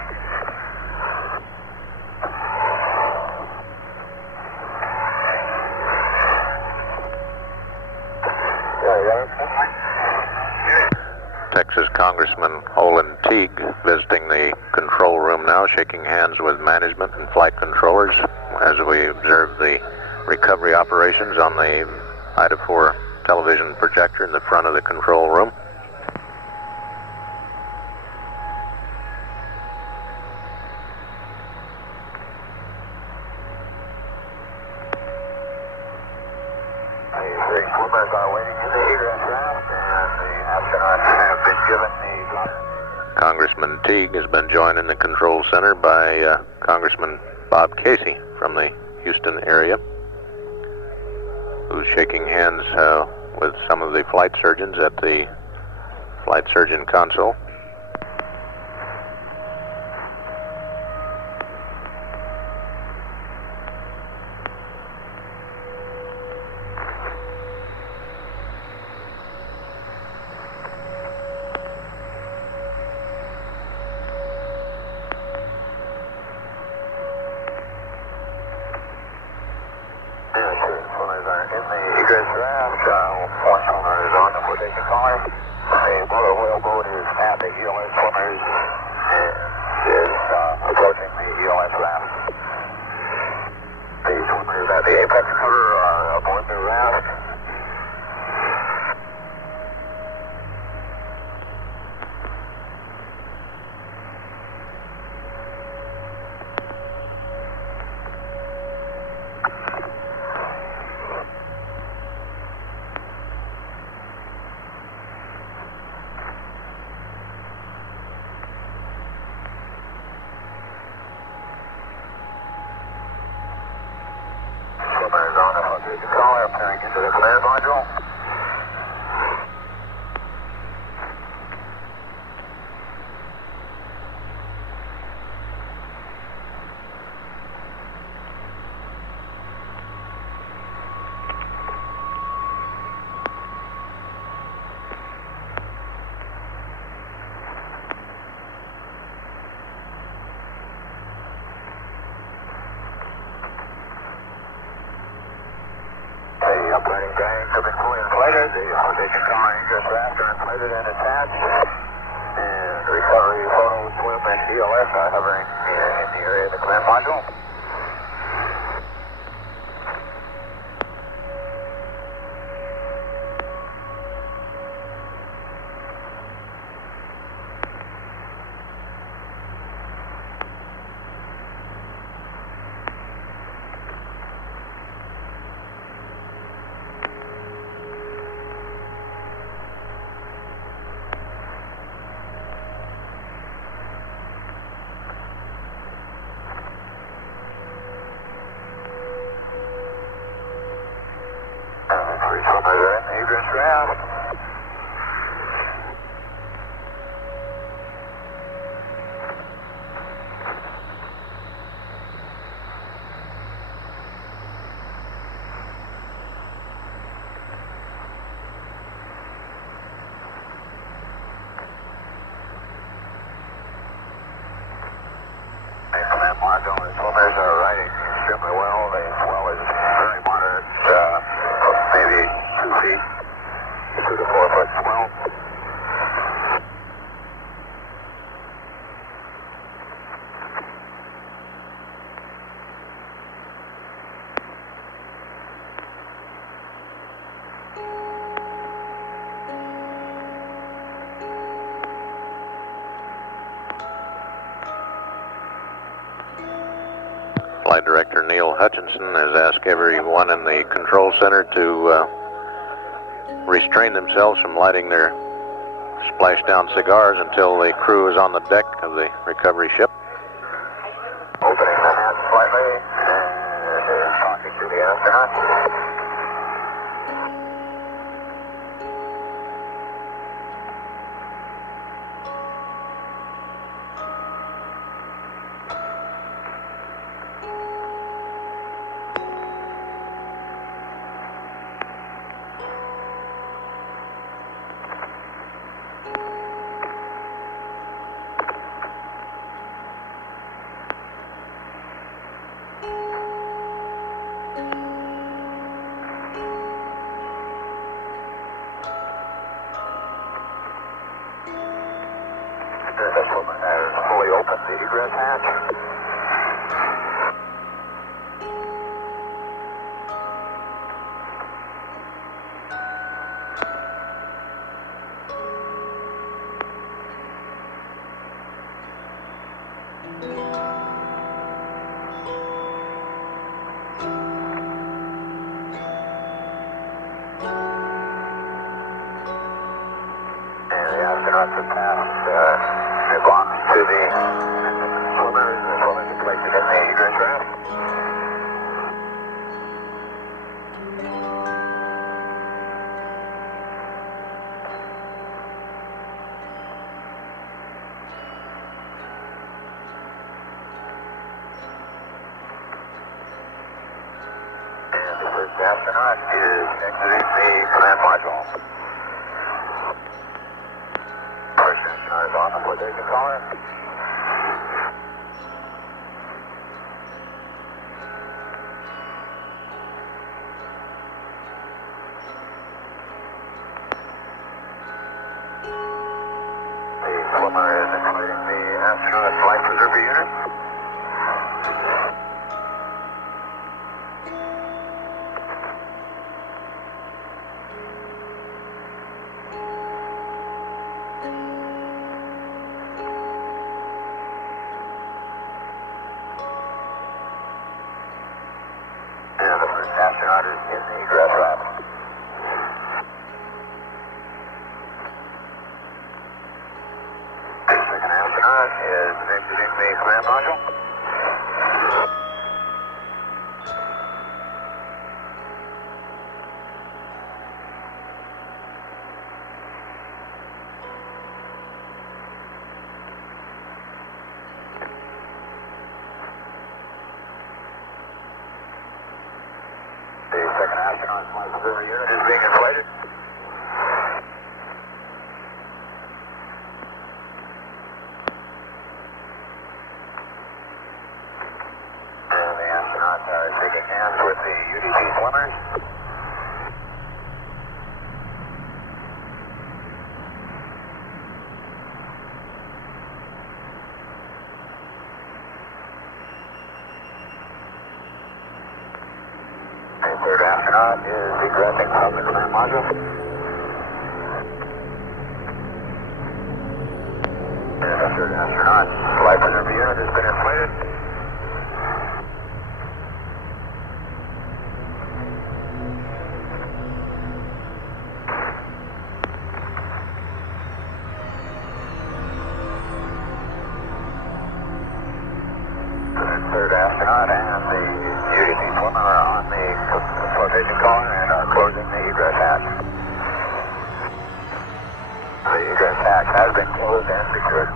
Texas Congressman Olin Teague visiting the control room now, shaking hands with management and flight controllers as we observe the recovery operations on the IDA 4 television projector in the front of the control room. The three swimmers are waiting in the egress ramp, and the astronauts have been given the drop. Congressman Teague has been joined in the control center by Congressman Bob Casey from the Houston area, who's shaking hands with some of the flight surgeons at the flight surgeon console. station caller. A motor whaleboat is at the ELS swimmers and is approaching the ELS raft. The swimmers at the apex cover are aboard the raft. Swimmers on the station caller appearing into the command module. The uprighting banks have been fully inflated. The station caller ingress rafts are inflated and attached. And recovery photo swim and ELS are hovering here in the area of the command module. Three swimmers are in the egress raft. The command module and swimmers are riding extremely well. The swell is very moderate, maybe 2 feet, 2 to 4 foot swell. Flight Director Neil Hutchinson has asked everyone in the control center to restrain themselves from lighting their splashdown cigars until the crew is on the deck of the recovery ship. Opening the hatch slightly and talking to the astronaut. This woman has fully opened the egress hatch. And the astronauts have passed the box to the swimmers. The swimmers are placed in the egress raft. And the first astronaut is exiting the command module. First astronaut is on the station caller. astronaut, flight preserver unit. And the first astronaut is in the egress ramp. The second astronaut is exiting the command module. The second astronaut flight preserver unit is being inflated. And the astronauts are shaking hands with the UDC swimmers. The third astronaut is egressing from the command module. And the third astronaut's flight preserver unit has been inflated. The third astronaut and the UDC swimmer are on the flotation column and are closing the egress hatch. The egress hatch has been closed and secured.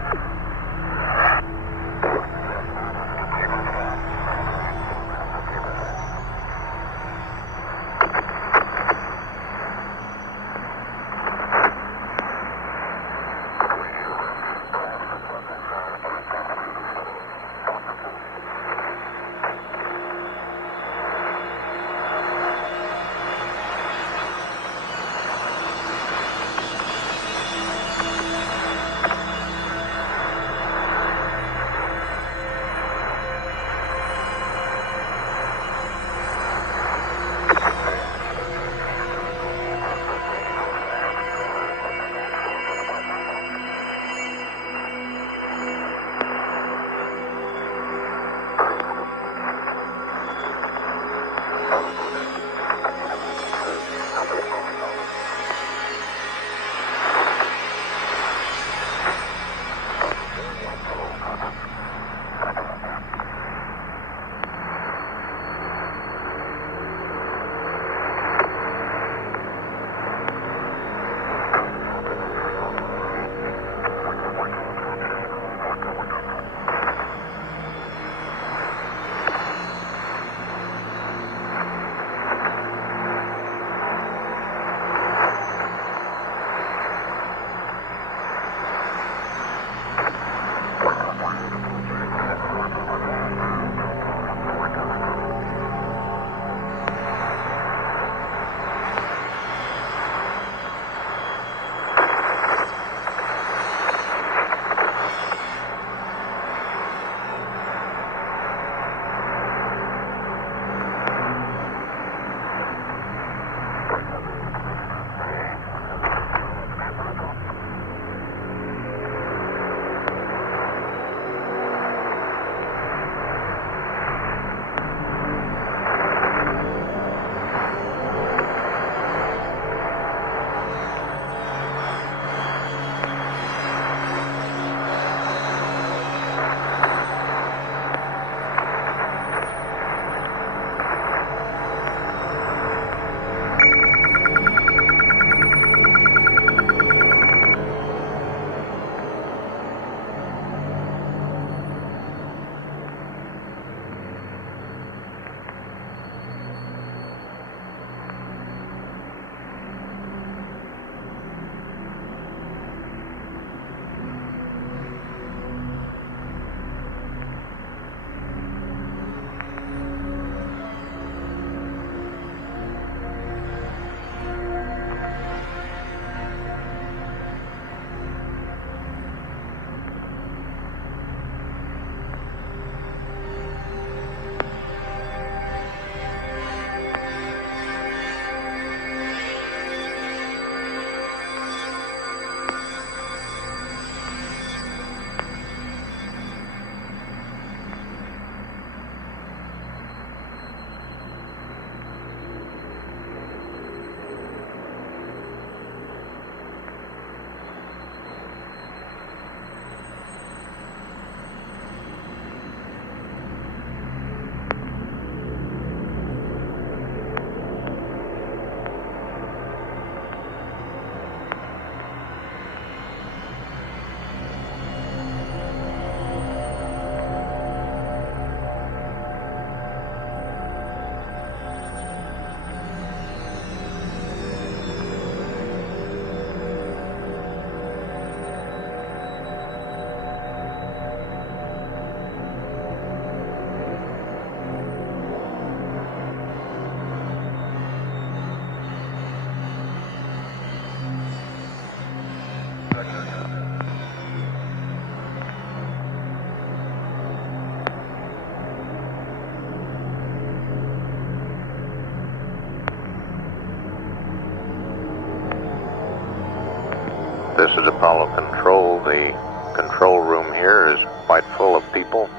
This is Apollo Control. The control room here is quite full of people.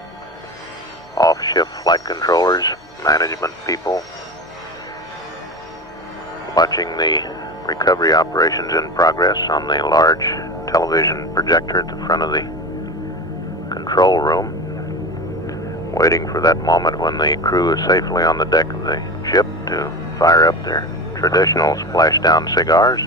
Off-shift flight controllers, management people, watching the recovery operations in progress on the large television projector at the front of the control room, waiting for that moment when the crew is safely on the deck of the ship to fire up their traditional splashdown cigars.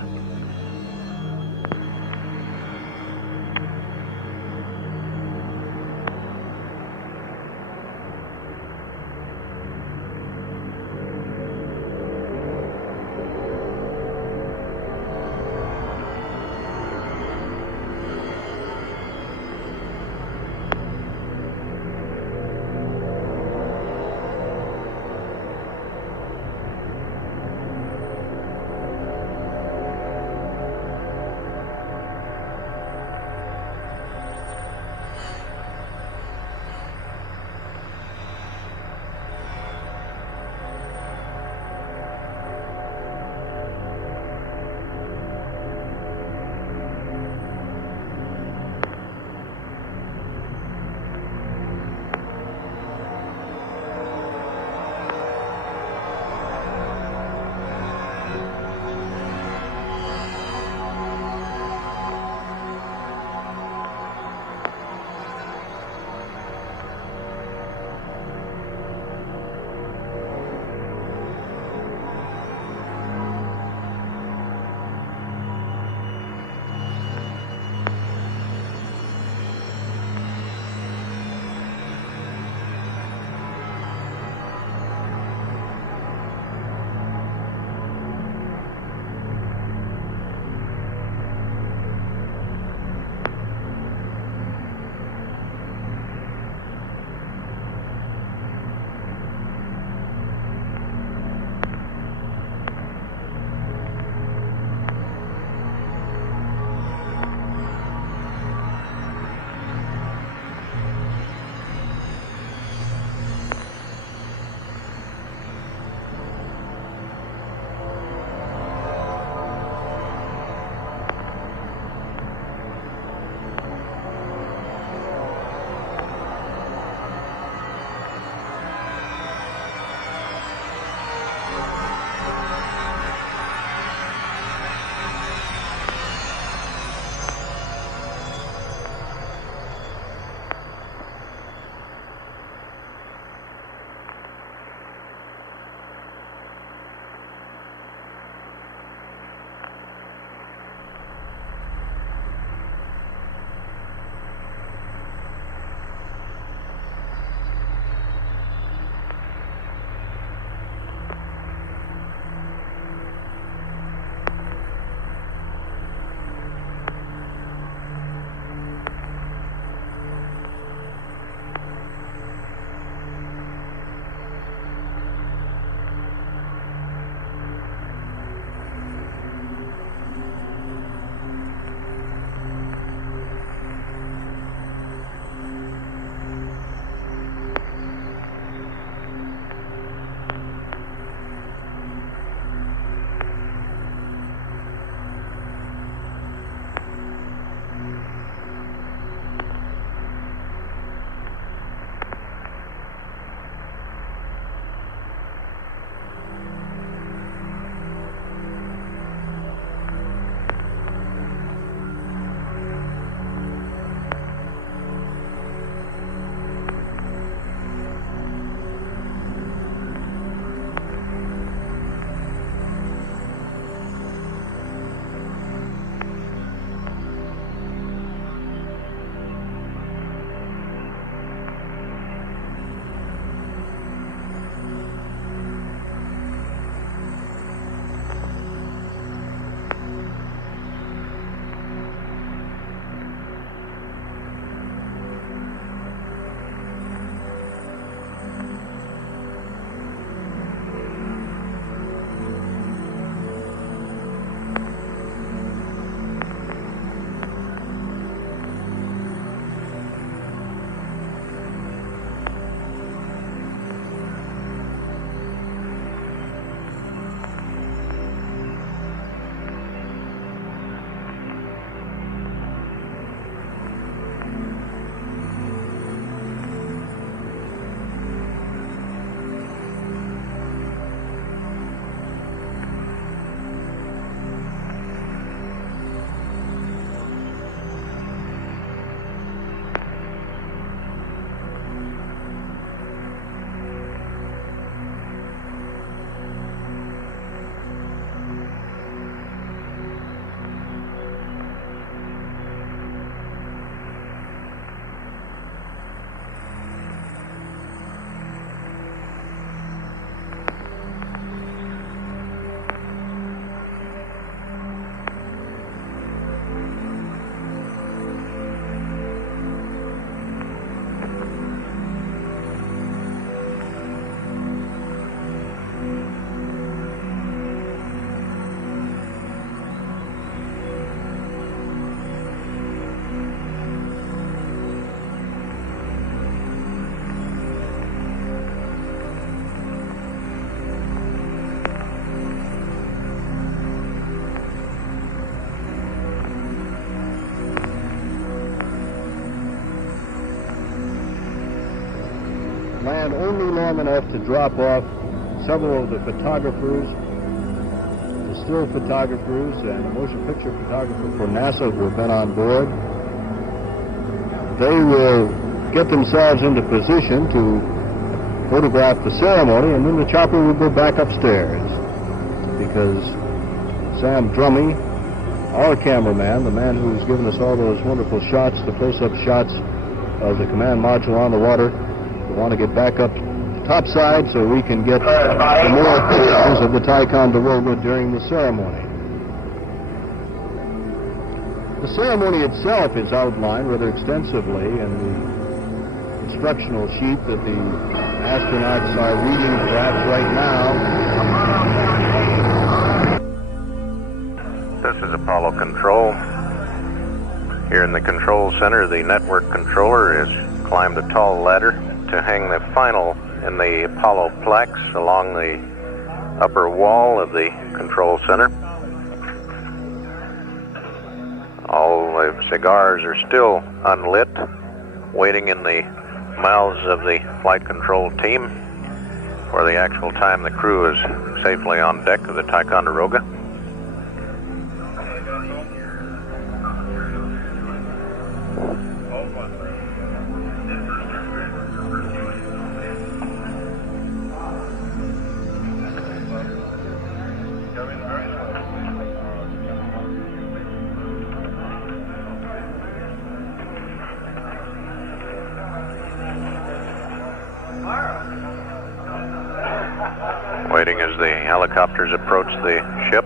only long enough to drop off several of the photographers, the still photographers and the motion picture photographer for NASA who have been on board. They will get themselves into position to photograph the ceremony, and then the chopper will go back upstairs because Sam Drummy, our cameraman, the man who's given us all those wonderful shots, the close-up shots of the command module on the water, we want to get back up topside so we can get some more pictures of the Ticonderoga during the ceremony. The ceremony itself is outlined rather extensively in the instructional sheet that the astronauts are reading perhaps right now. This is Apollo Control. Here in the control center, the network controller has climbed a tall ladder to hang the final in the Apollo plaques along the upper wall of the control center. All the cigars are still unlit, waiting in the mouths of the flight control team for the actual time the crew is safely on deck of the Ticonderoga. Waiting as the helicopters approach the ship.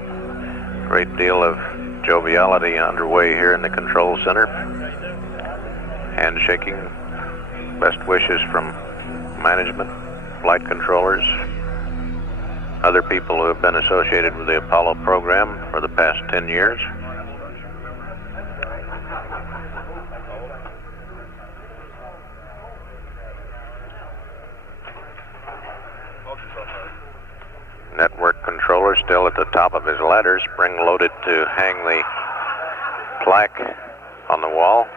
Great deal of joviality underway here in the control center. Handshaking, best wishes from management, flight controllers, other people who have been associated with the Apollo program for the past 10 years. Network controller still at the top of his ladder, spring loaded to hang the plaque on the wall.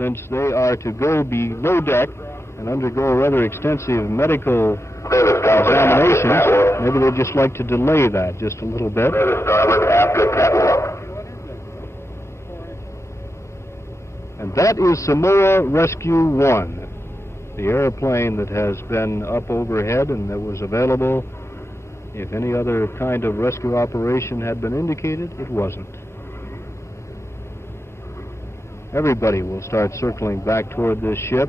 since they are to go below deck and undergo rather extensive medical examinations, maybe they'd just like to delay that just a little bit. And that is Samoa Rescue 1, the airplane that has been up overhead and that was available. If any other kind of rescue operation had been indicated, it wasn't. Everybody will start circling back toward this ship,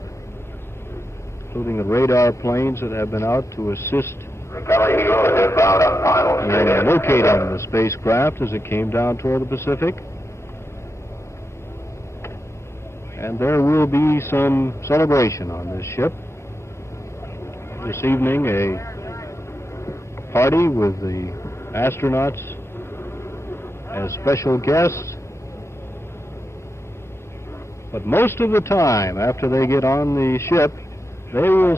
including the radar planes that have been out to assist in locating the spacecraft as it came down toward the Pacific. And there will be some celebration on this ship. This evening, a party with the astronauts as special guests. But most of the time, after they get on the ship, they will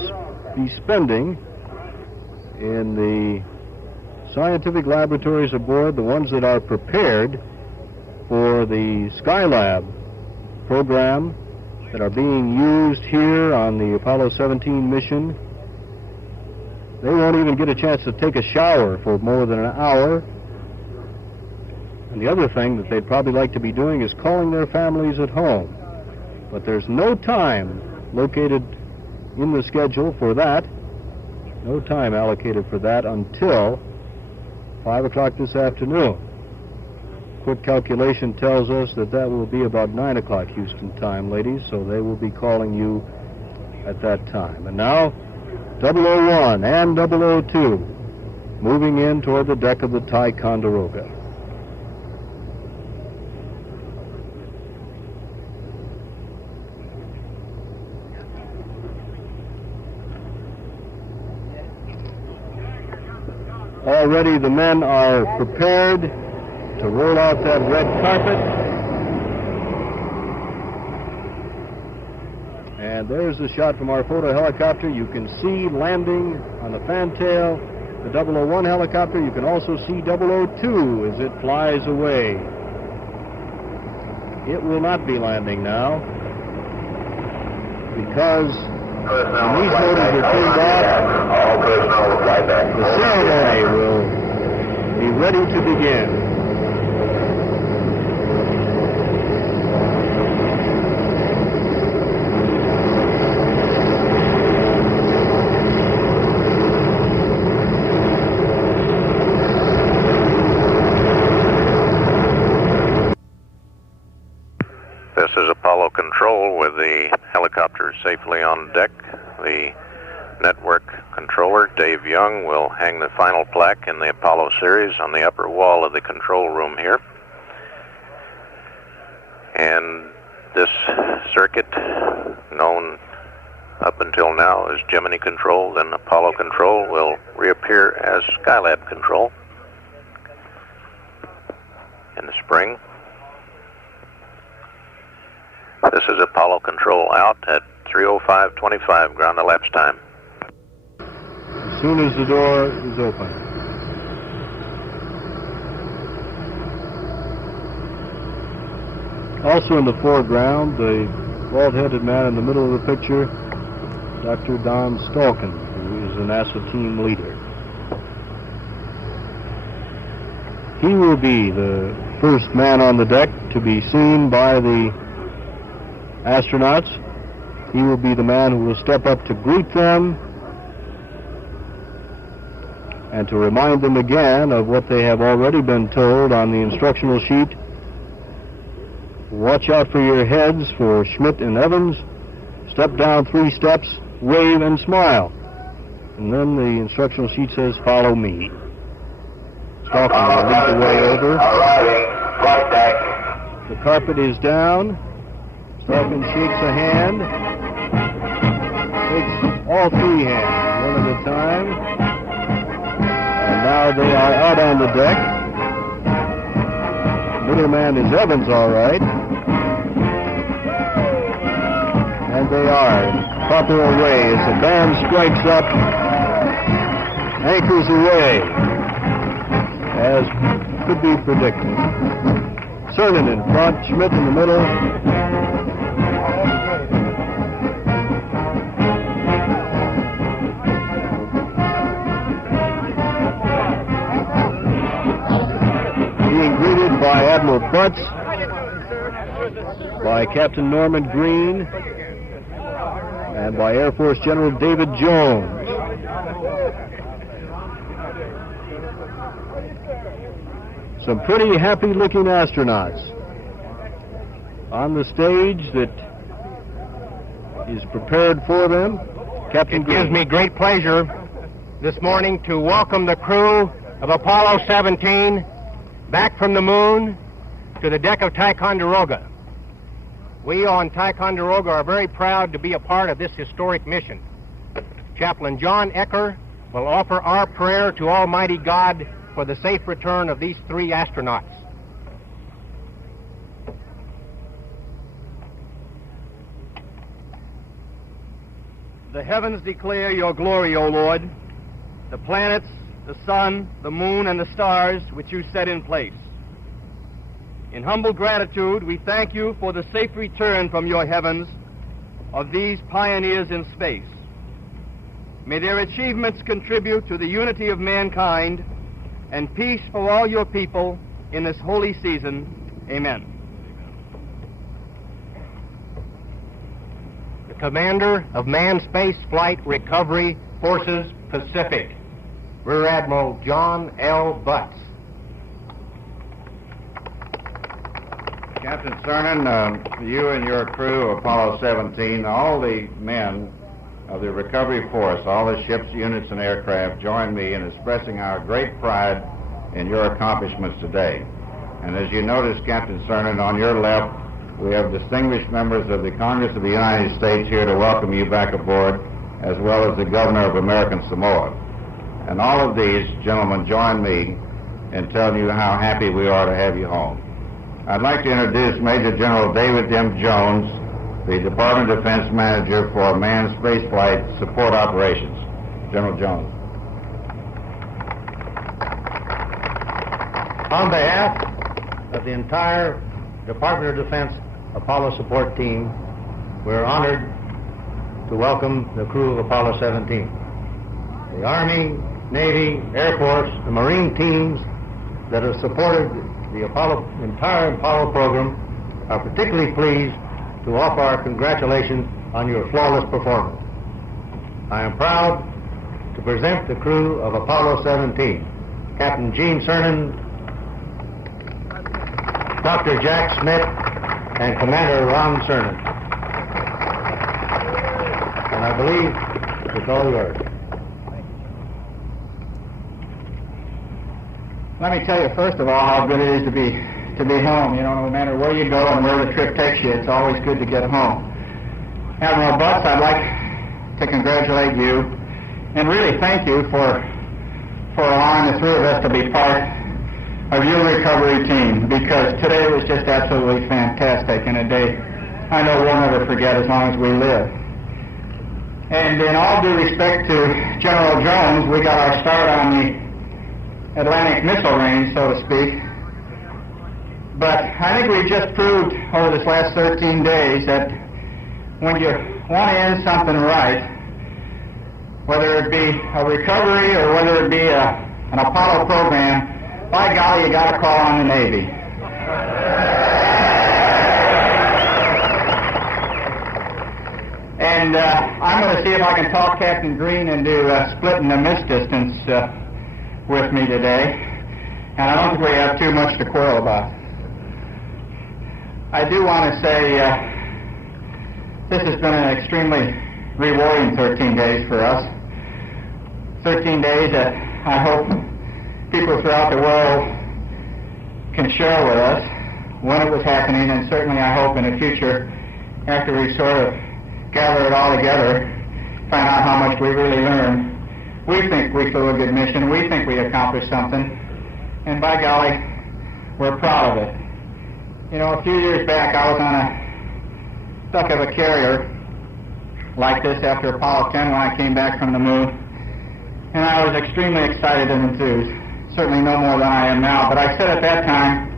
be spending in the scientific laboratories aboard, the ones that are prepared for the Skylab program that are being used here on the Apollo 17 mission. They won't even get a chance to take a shower for more than an hour. And the other thing that they'd probably like to be doing is calling their families at home. But there's no time located in the schedule for that, no time allocated for that until 5 o'clock this afternoon. Quick calculation tells us that that will be about 9 o'clock Houston time, ladies, so they will be calling you at that time. And now, 001 and 002 moving in toward the deck of the Ticonderoga. Already the men are prepared to roll out that red carpet. And there's the shot from our photo helicopter. You can see landing on the fantail the 001 helicopter. You can also see 002 as it flies away. It will not be landing now because when these motors are turned off, the ceremony will be ready to begin. This is Apollo Control with the helicopter safely on deck. The network controller, Dave Young, will hang the final plaque in the Apollo series on the upper wall of the control room here. And this circuit, known up until now as Gemini Control, then Apollo Control, will reappear as Skylab Control in the spring. This is Apollo Control out at 3:05:25 ground elapsed time. As soon as the door is open. Also in the foreground, the bald-headed man in the middle of the picture, Dr. Don Stalkin, who is the NASA team leader. He will be the first man on the deck to be seen by the astronauts. He will be the man who will step up to greet them and to remind them again of what they have already been told on the instructional sheet. Watch out for your heads for Schmidt and Evans. Step down 3 steps, wave and smile. And then the instructional sheet says, follow me. Stalkin will lead the way over. The carpet is down. Stalkin shakes a hand. Takes all 3 hands, one at a time. And now they are out on the deck. Middleman is Evans, all right. And they are proper away as the band strikes up, anchors away, as could be predicted. Cernan in front, Schmidt in the middle. by Admiral Butts, by Captain Norman Green, and by Air Force General David Jones. Some pretty happy-looking astronauts on the stage that is prepared for them. Captain Green. It gives me great pleasure this morning to welcome the crew of Apollo 17 back from the moon to the deck of Ticonderoga. We on Ticonderoga are very proud to be a part of this historic mission. Chaplain John Ecker will offer our prayer to Almighty God for the safe return of these 3 astronauts. The heavens declare your glory, O Lord, the planets, the sun, the moon, and the stars which you set in place. In humble gratitude, we thank you for the safe return from your heavens of these pioneers in space. May their achievements contribute to the unity of mankind and peace for all your people in this holy season. Amen. The Commander of Manned Space Flight Recovery Forces Pacific, Rear Admiral John L. Butts. Captain Cernan, you and your crew of Apollo 17, all the men of the recovery force, all the ships, units, and aircraft join me in expressing our great pride in your accomplishments today. And as you notice, Captain Cernan, on your left, we have distinguished members of the Congress of the United States here to welcome you back aboard, as well as the Governor of American Samoa. And all of these gentlemen join me in telling you how happy we are to have you home. I'd like to introduce Major General David M. Jones, the Department of Defense Manager for Manned Spaceflight Support Operations. General Jones. On behalf of the entire Department of Defense Apollo support team, we're honored to welcome the crew of Apollo 17. The Army, Navy, Air Force, the Marine teams that have supported the entire Apollo program are particularly pleased to offer our congratulations on your flawless performance. I am proud to present the crew of Apollo 17, Captain Gene Cernan, Dr. Jack Smith, and Commander Ron Cernan. And I believe it's all yours. Let me tell you, first of all, how good it is to be home. You know, no matter where you go and where the trip takes you, it's always good to get home. Admiral Butts, I'd like to congratulate you and really thank you for allowing the 3 of us to be part of your recovery team, because today was just absolutely fantastic and a day I know we'll never forget as long as we live. And in all due respect to General Jones, we got our start on the Atlantic missile range, so to speak. But I think we just proved over this last 13 days that when you want to end something right, whether it be a recovery or whether it be an Apollo program, by golly, you got to call on the Navy. And I'm going to see if I can talk Captain Green into splitting the miss distance with me today. And I don't think we have too much to quarrel about. I do want to say this has been an extremely rewarding 13 days for us. 13 days that I hope people throughout the world can share with us when it was happening, and certainly I hope in the future, after we sort of gather it all together, find out how much we really learned. We think we flew a good mission. We think we accomplished something. And by golly, we're proud of it. You know, a few years back, I was on a duck of a carrier like this after Apollo 10 when I came back from the moon. And I was extremely excited and enthused. Certainly no more than I am now. But I said at that time,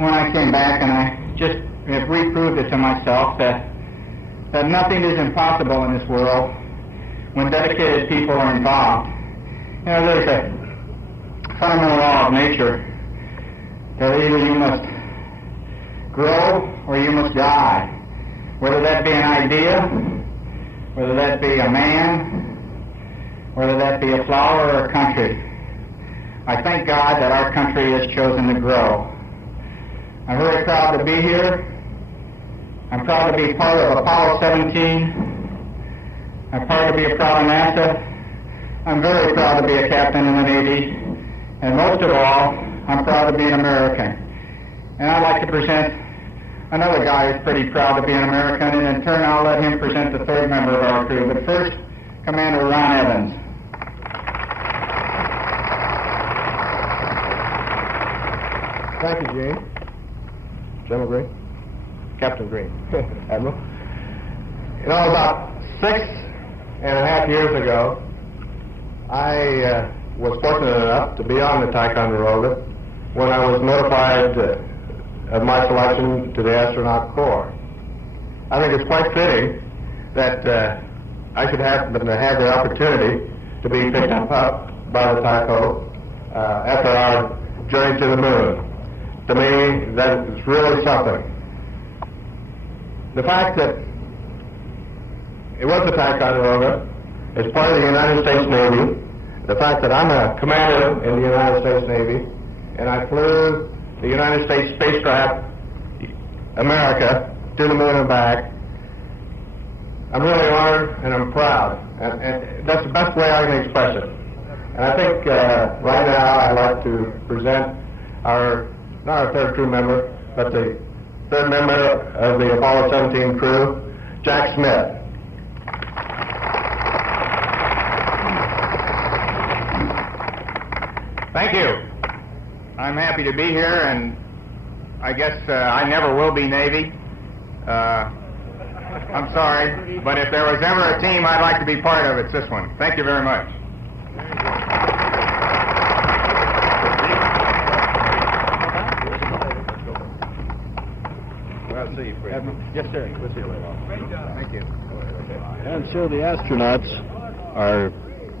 when I came back, and I just have reproved it to myself, that nothing is impossible in this world when dedicated people are involved. You know, there's a fundamental law of nature that either you must grow or you must die. Whether that be an idea, whether that be a man, whether that be a flower or a country. I thank God that our country has chosen to grow. I'm very proud to be here. I'm proud to be part of Apollo 17. I'm proud to be a proud of NASA. I'm very proud to be a captain in the Navy. And most of all, I'm proud to be an American. And I'd like to present another guy who's pretty proud to be an American, and in turn I'll let him present the third member of our crew. But first, Commander Ron Evans. Thank you, Gene. General Green? Captain Green. Admiral. You know, about 6.5 years ago, I was fortunate enough to be on the Ticonderoga when I was notified of my selection to the Astronaut Corps. I think it's quite fitting that I should happen to have the opportunity to be picked up by the Tyco after our journey to the moon. To me, that is really something. The fact that it was the Ticonderoga, as part of the United States Navy, the fact that I'm a commander in the United States Navy, and I flew the United States spacecraft, America, to the moon and back, I'm really honored and I'm proud. And that's the best way I can express it. And I think right now I'd like to present not our third crew member, but the third member of the Apollo 17 crew, Jack Smith. Thank you. I'm happy to be here, and I guess I never will be Navy. I'm sorry, but if there was ever a team I'd like to be part of, it's this one. Thank you very much. Yes, sir. We'll see you later. Thank you. And so the astronauts are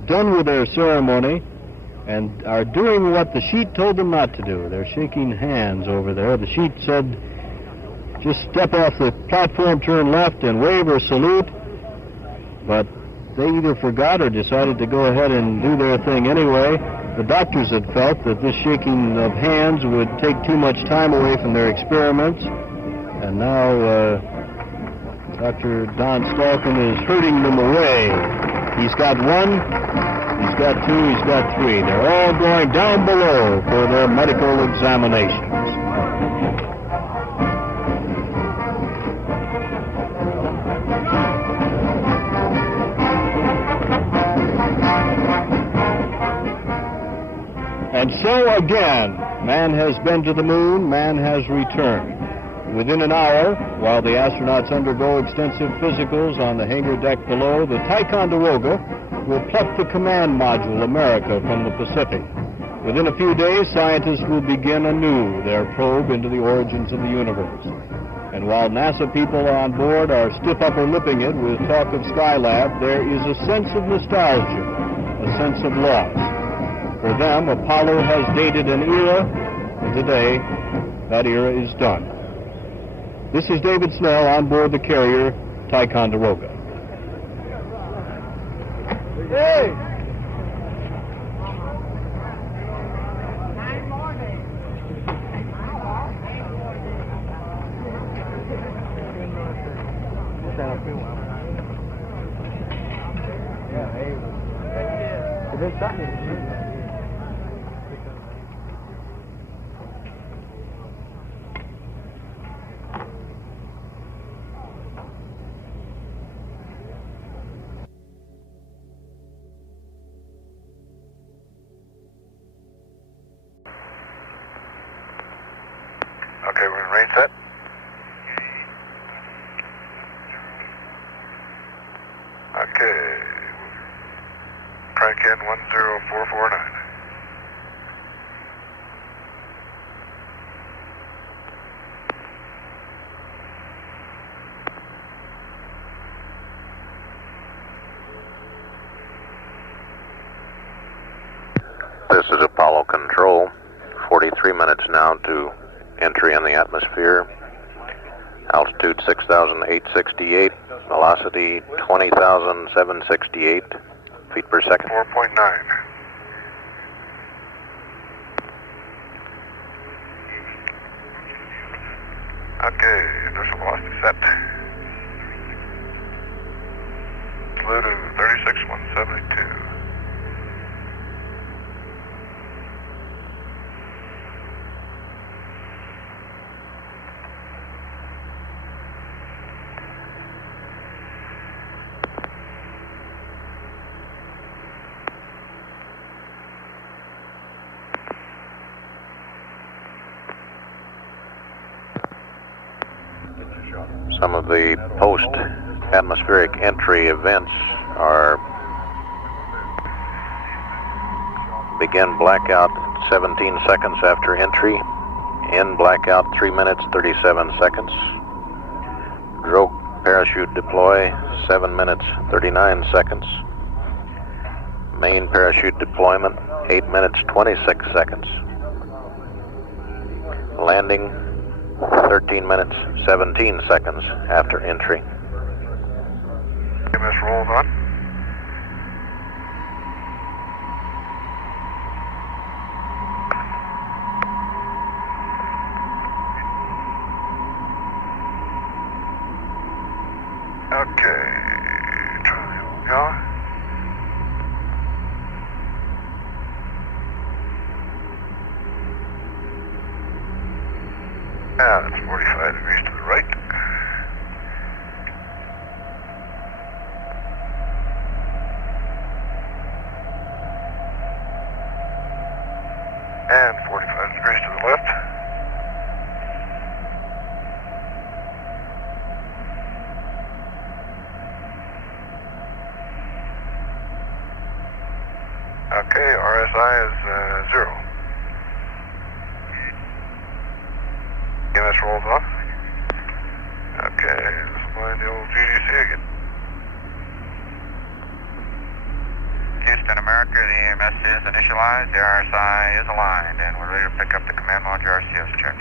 done with their ceremony and are doing what the sheet told them not to do. They're shaking hands over there. The sheet said, just step off the platform, turn left, and wave or salute. But they either forgot or decided to go ahead and do their thing anyway. The doctors had felt that this shaking of hands would take too much time away from their experiments. And now Dr. Don Stalkin is herding them away. He's got one, he's got two, he's got three. They're all going down below for their medical examinations. And so again, man has been to the moon, man has returned. Within an hour, while the astronauts undergo extensive physicals on the hangar deck below, the Ticonderoga will pluck the command module America from the Pacific. Within a few days, scientists will begin anew their probe into the origins of the universe. And while NASA people on board are stiff upper lipping it with talk of Skylab, there is a sense of nostalgia, a sense of loss. For them, Apollo has dated an era, and today, that era is done. This is David Snell on board the carrier Ticonderoga. Hey! Okay, we're in range set. Okay. Crank in 10449. This is Apollo Control. 43 minutes now to entry in the atmosphere. Altitude 6,868, velocity 20,768 feet per second. 4.9. Okay, initial velocity set. Flew to 36,172. Some of the post-atmospheric entry events are begin blackout 17 seconds after entry, end blackout 3 minutes 37 seconds, drogue parachute deploy 7 minutes 39 seconds, main parachute deployment 8 minutes 26 seconds, landing 13 minutes, 17 seconds after entry. MS rolls on. Okay. Charlie, go. Yeah, that's 45 degrees to the right. And 45 degrees to the left. Okay, RSI is 0. EMS rolls off. Okay, let's find the old GDC again. Houston, America, the EMS is initialized, the RSI is aligned, and we're ready to pick up the command module RCS check.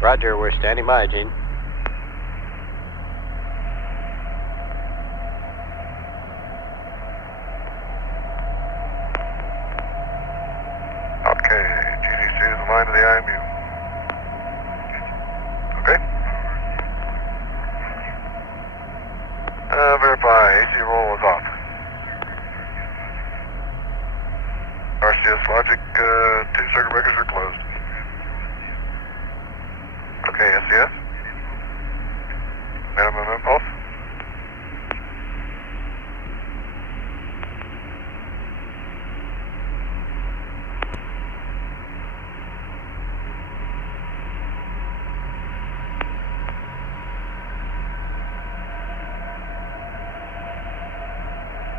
Roger, we're standing by, Gene. Okay, GDC is aligned to the IMU. Okay. Verify, AC roll is off. RCS logic, 2 circuit breakers are closed. Okay, SCS. Minimum impulse.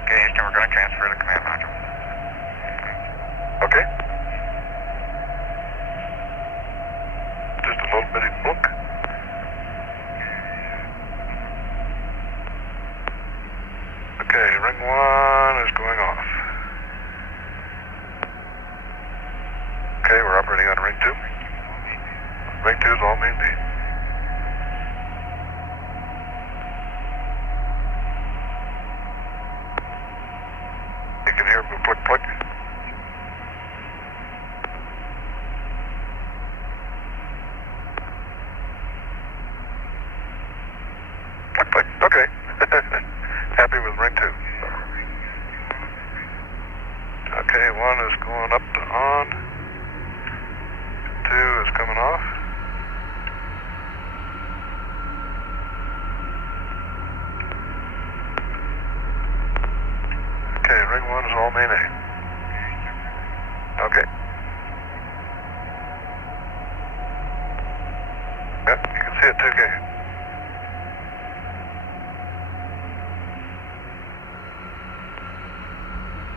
Okay, Houston, we're going to transfer the command module. Okay. Just a little bitty book. Okay, ring 1 is going off. Okay, we're operating on ring 2. Ring 2 is all main beam. You can hear me click click. Click click. Okay. Happy with ring 2. Okay, 1 is going up to on. 2 is coming off. Okay, ring 1 is all main A. Okay. Yep, you can see it too, can you?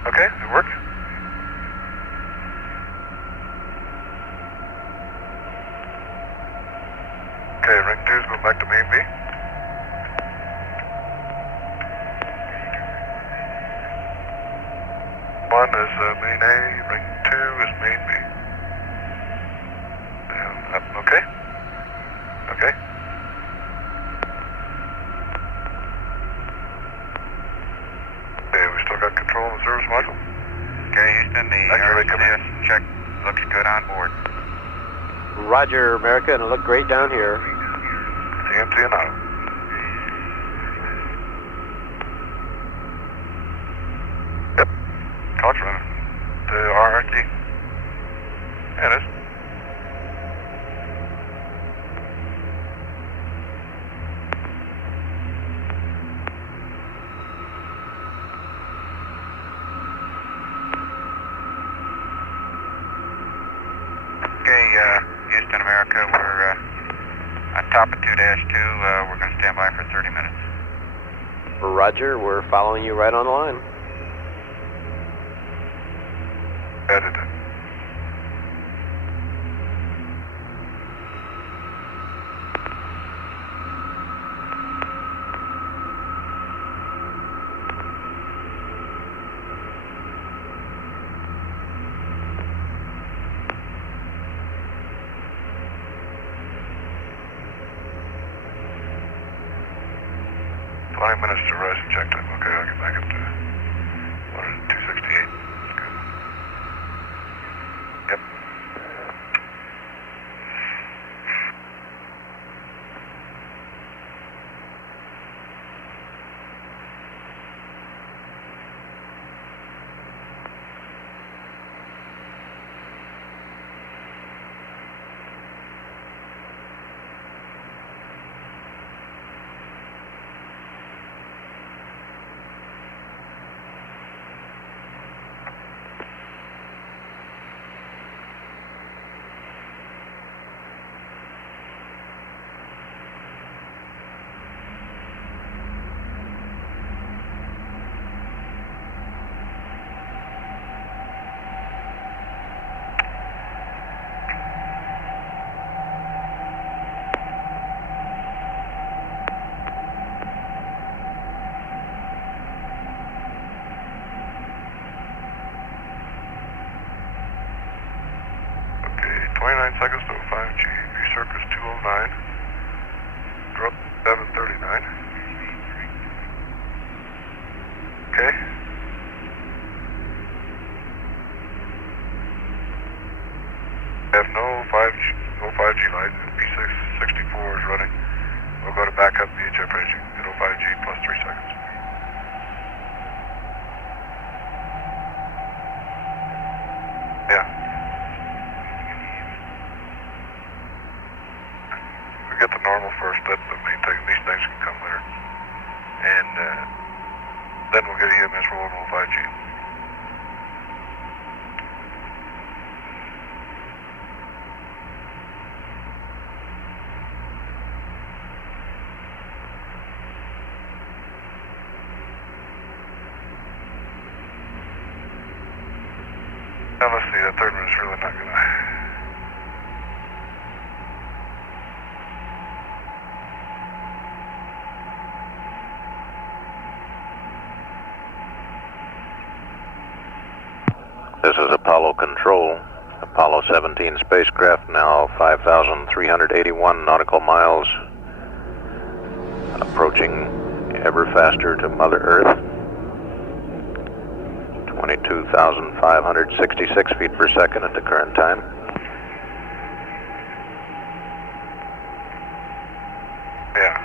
Okay, it works. Okay, ring 2 is going back to main B. One is main A, ring 2 is main B. Houston, the RCS check looks good on board. Roger, America, and it looked great down here. TNT and out. Yep. Clock's running. The RRT. Yeah, it is. Houston, America, we're on top of 2-2. We're going to stand by for 30 minutes. Roger, we're following you right on the line. Edited. Minutes to rest and check time. Okay, I'll get back up to 268. Good. Yep. Seconds to 5G. Recircus 209. Drop 739. Okay. Have no 5G light. B664 is running. We'll go to backup VHF ranging at 05G plus 3 seconds. Yeah. Get the normal first. That's the main thing. These things can come later. And then we'll get EMS rolling on 5G. Now let's see, that third one's really not gonna... This is Apollo Control. Apollo 17 spacecraft now 5,381 nautical miles, approaching ever faster to Mother Earth. 22,566 feet per second at the current time. Yeah.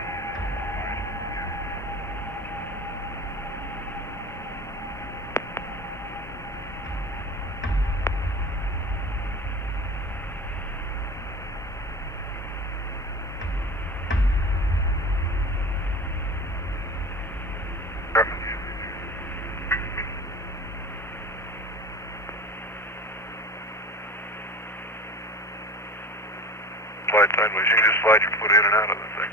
Slide sideways. You can just slide your foot in and out of the thing.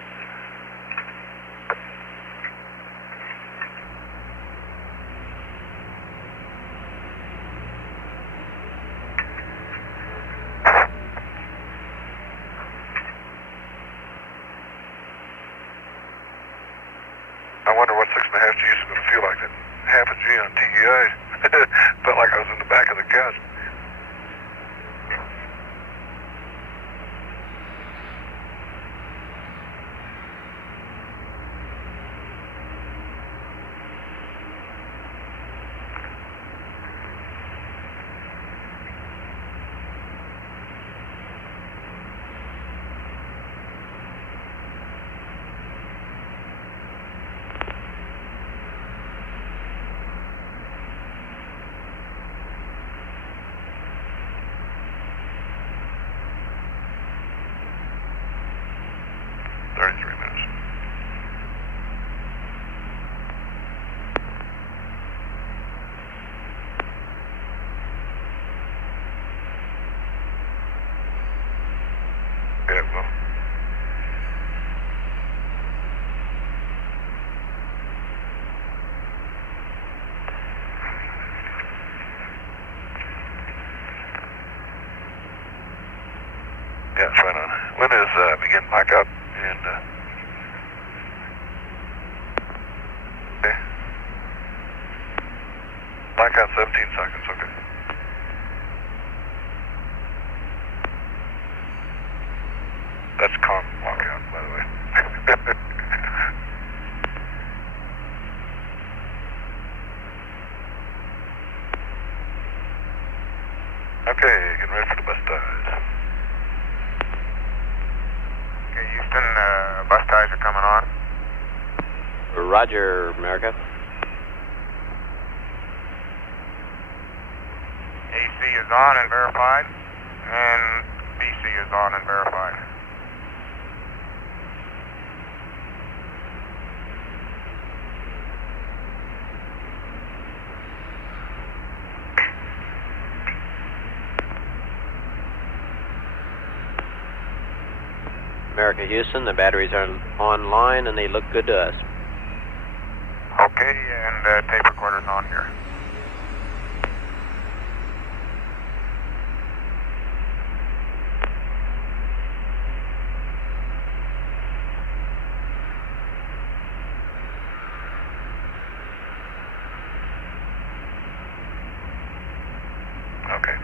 I wonder what 6.5 Gs is going to feel like. That half a G on TEI felt like I was in the back of the couch. Yeah, it's right on. When is begin blackout? And okay. Blackout 17 seconds. Okay. That's calm blackout, by the way. Okay, getting ready for the bus ties. Okay, Houston, bus ties are coming on. Roger, America. AC is on and verified, and BC is on and verified. America, Houston, the batteries are online and they look good to us. Okay, and tape recorder's on here. Okay.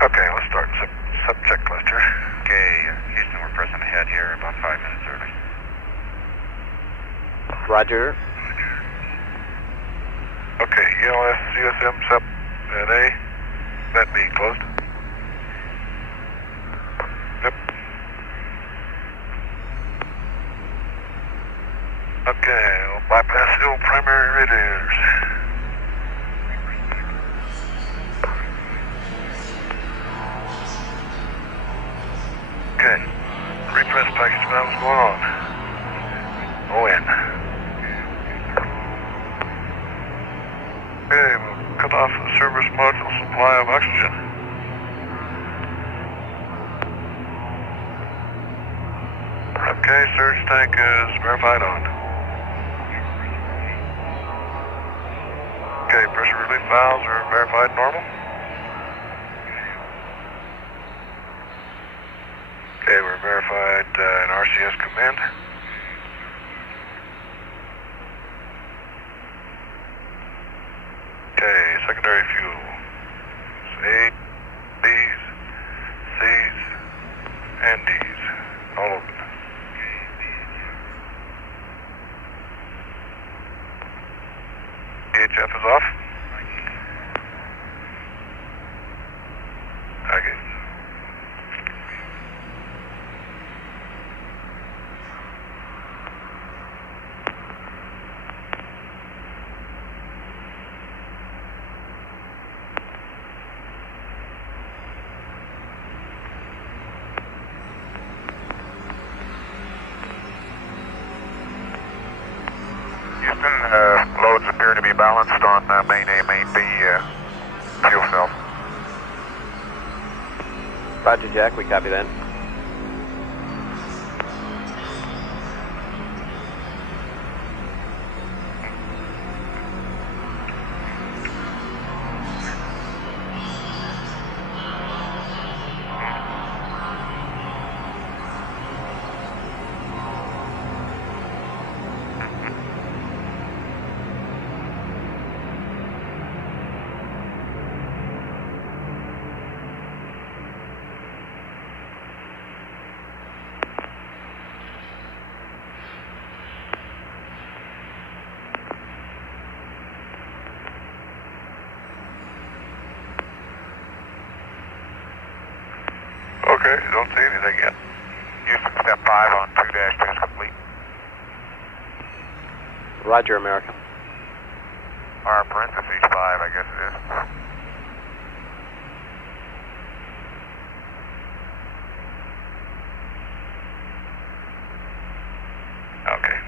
Okay, let's start sub-check cluster. Okay, Houston, we're pressing ahead here about 5 minutes early. Roger. Okay, ELS, CSM, sub, and A, that B closed. Yep. Okay, we'll bypass the old primary radiators. Okay, repress package valves going on. ON. Okay, we'll cut off the service module supply of oxygen. Okay, surge tank is verified on. Okay, pressure relief valves are verified normal. Okay, we're verified in RCS command. Okay, secondary fuel. A, B's, C's, and D's. All open. EHF is off. Okay. Houston, loads appear to be balanced on main A, main B fuel cell. Roger, Jack, we copy that. Okay, don't see anything yet. Houston, step 5 on 2-2 is complete. Roger, America. Or parentheses 5, I guess it is. Okay.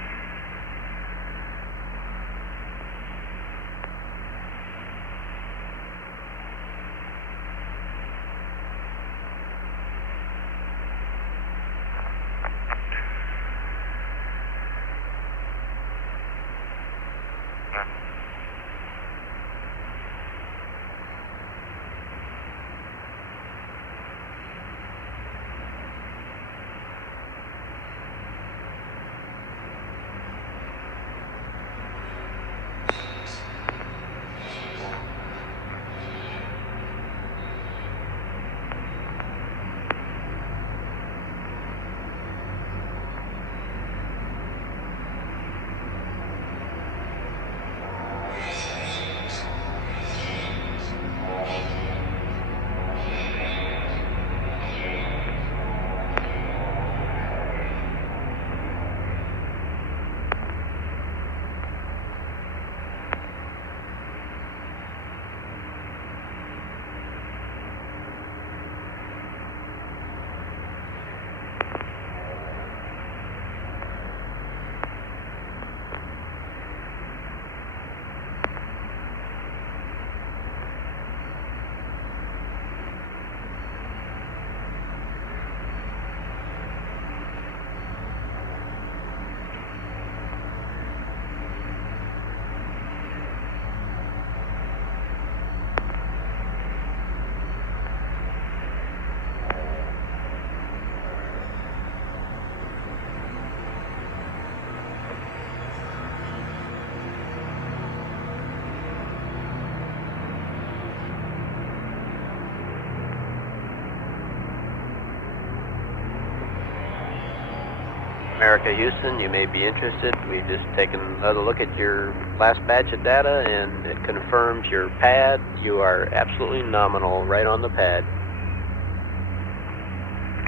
America, Houston, you may be interested. We've just taken another look at your last batch of data, and it confirms your pad. You are absolutely nominal right on the pad.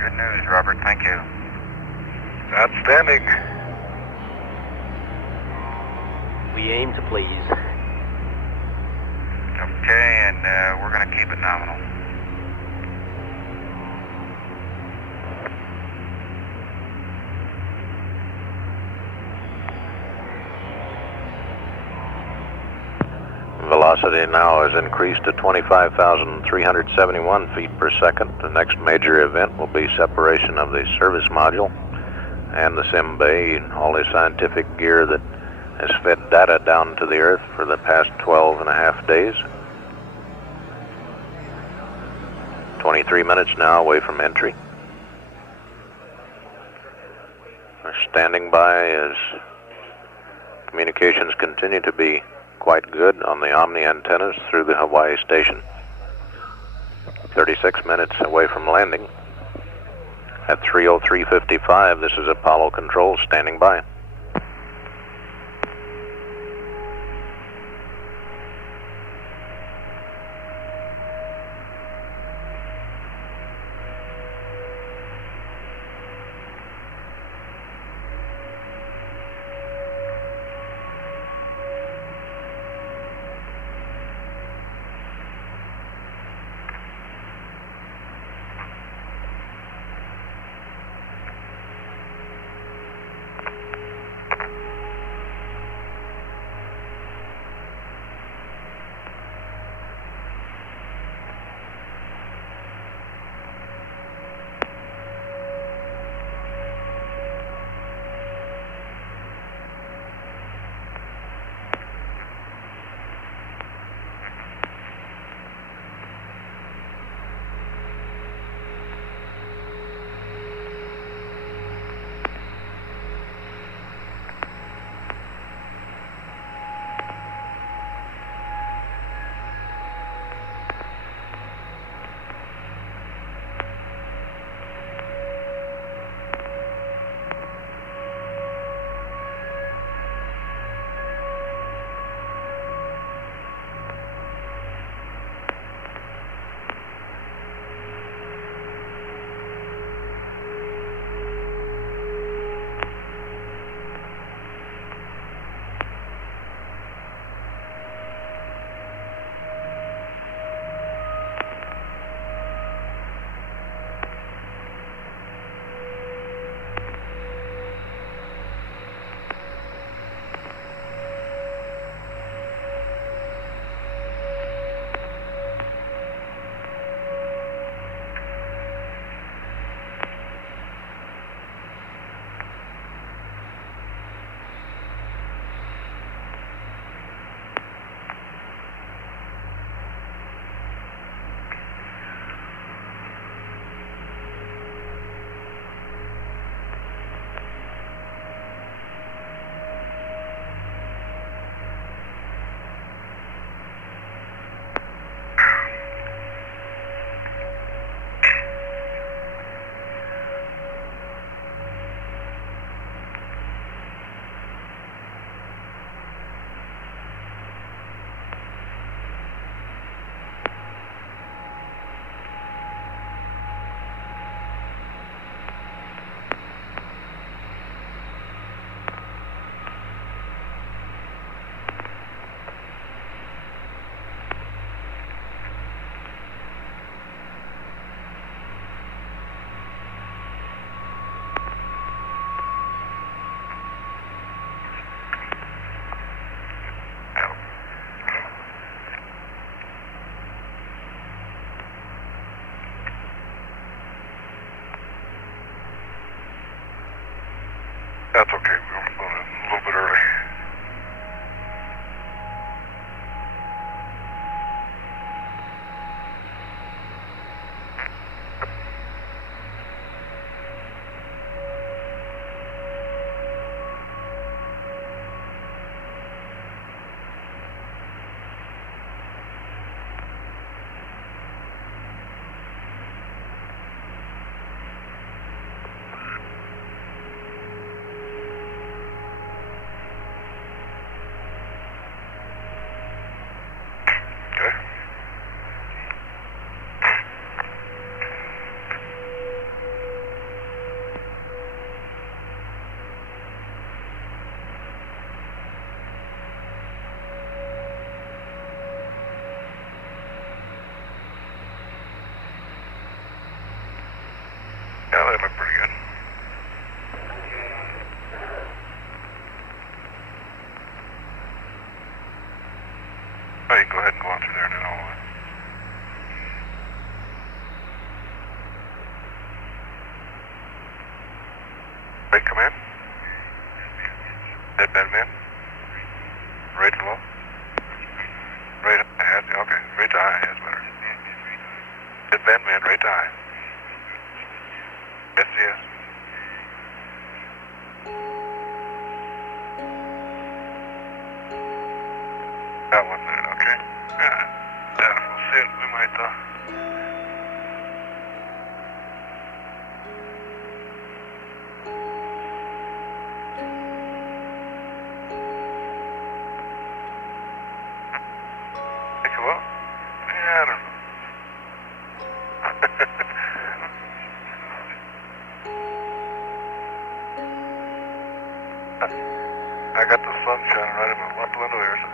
Good news, Robert. Thank you. Outstanding. We aim to please. Okay, and we're going to keep it nominal. Velocity now has increased to 25,371 feet per second. The next major event will be separation of the service module and the sim bay and all the scientific gear that has fed data down to the Earth for the past 12 and a half days. 23 minutes now away from entry. We're standing by as communications continue to be quite good on the Omni antennas through the Hawaii station. 36 minutes away from landing. At 3:03:55, this is Apollo Control standing by. That's okay. We'll go a little bit early. Yeah, they look pretty good. Oh, you can go ahead and go on through there and then I'll... Right, come in. Dead bend man. Right to low. Right ahead, okay. Right to high, that's better. Dead bend man, right to high. Yes, yes. That 1 minute, okay? Yeah, we'll see it. We might, think you will? Yeah, I don't know. I got the sun shining right in my left window here. So.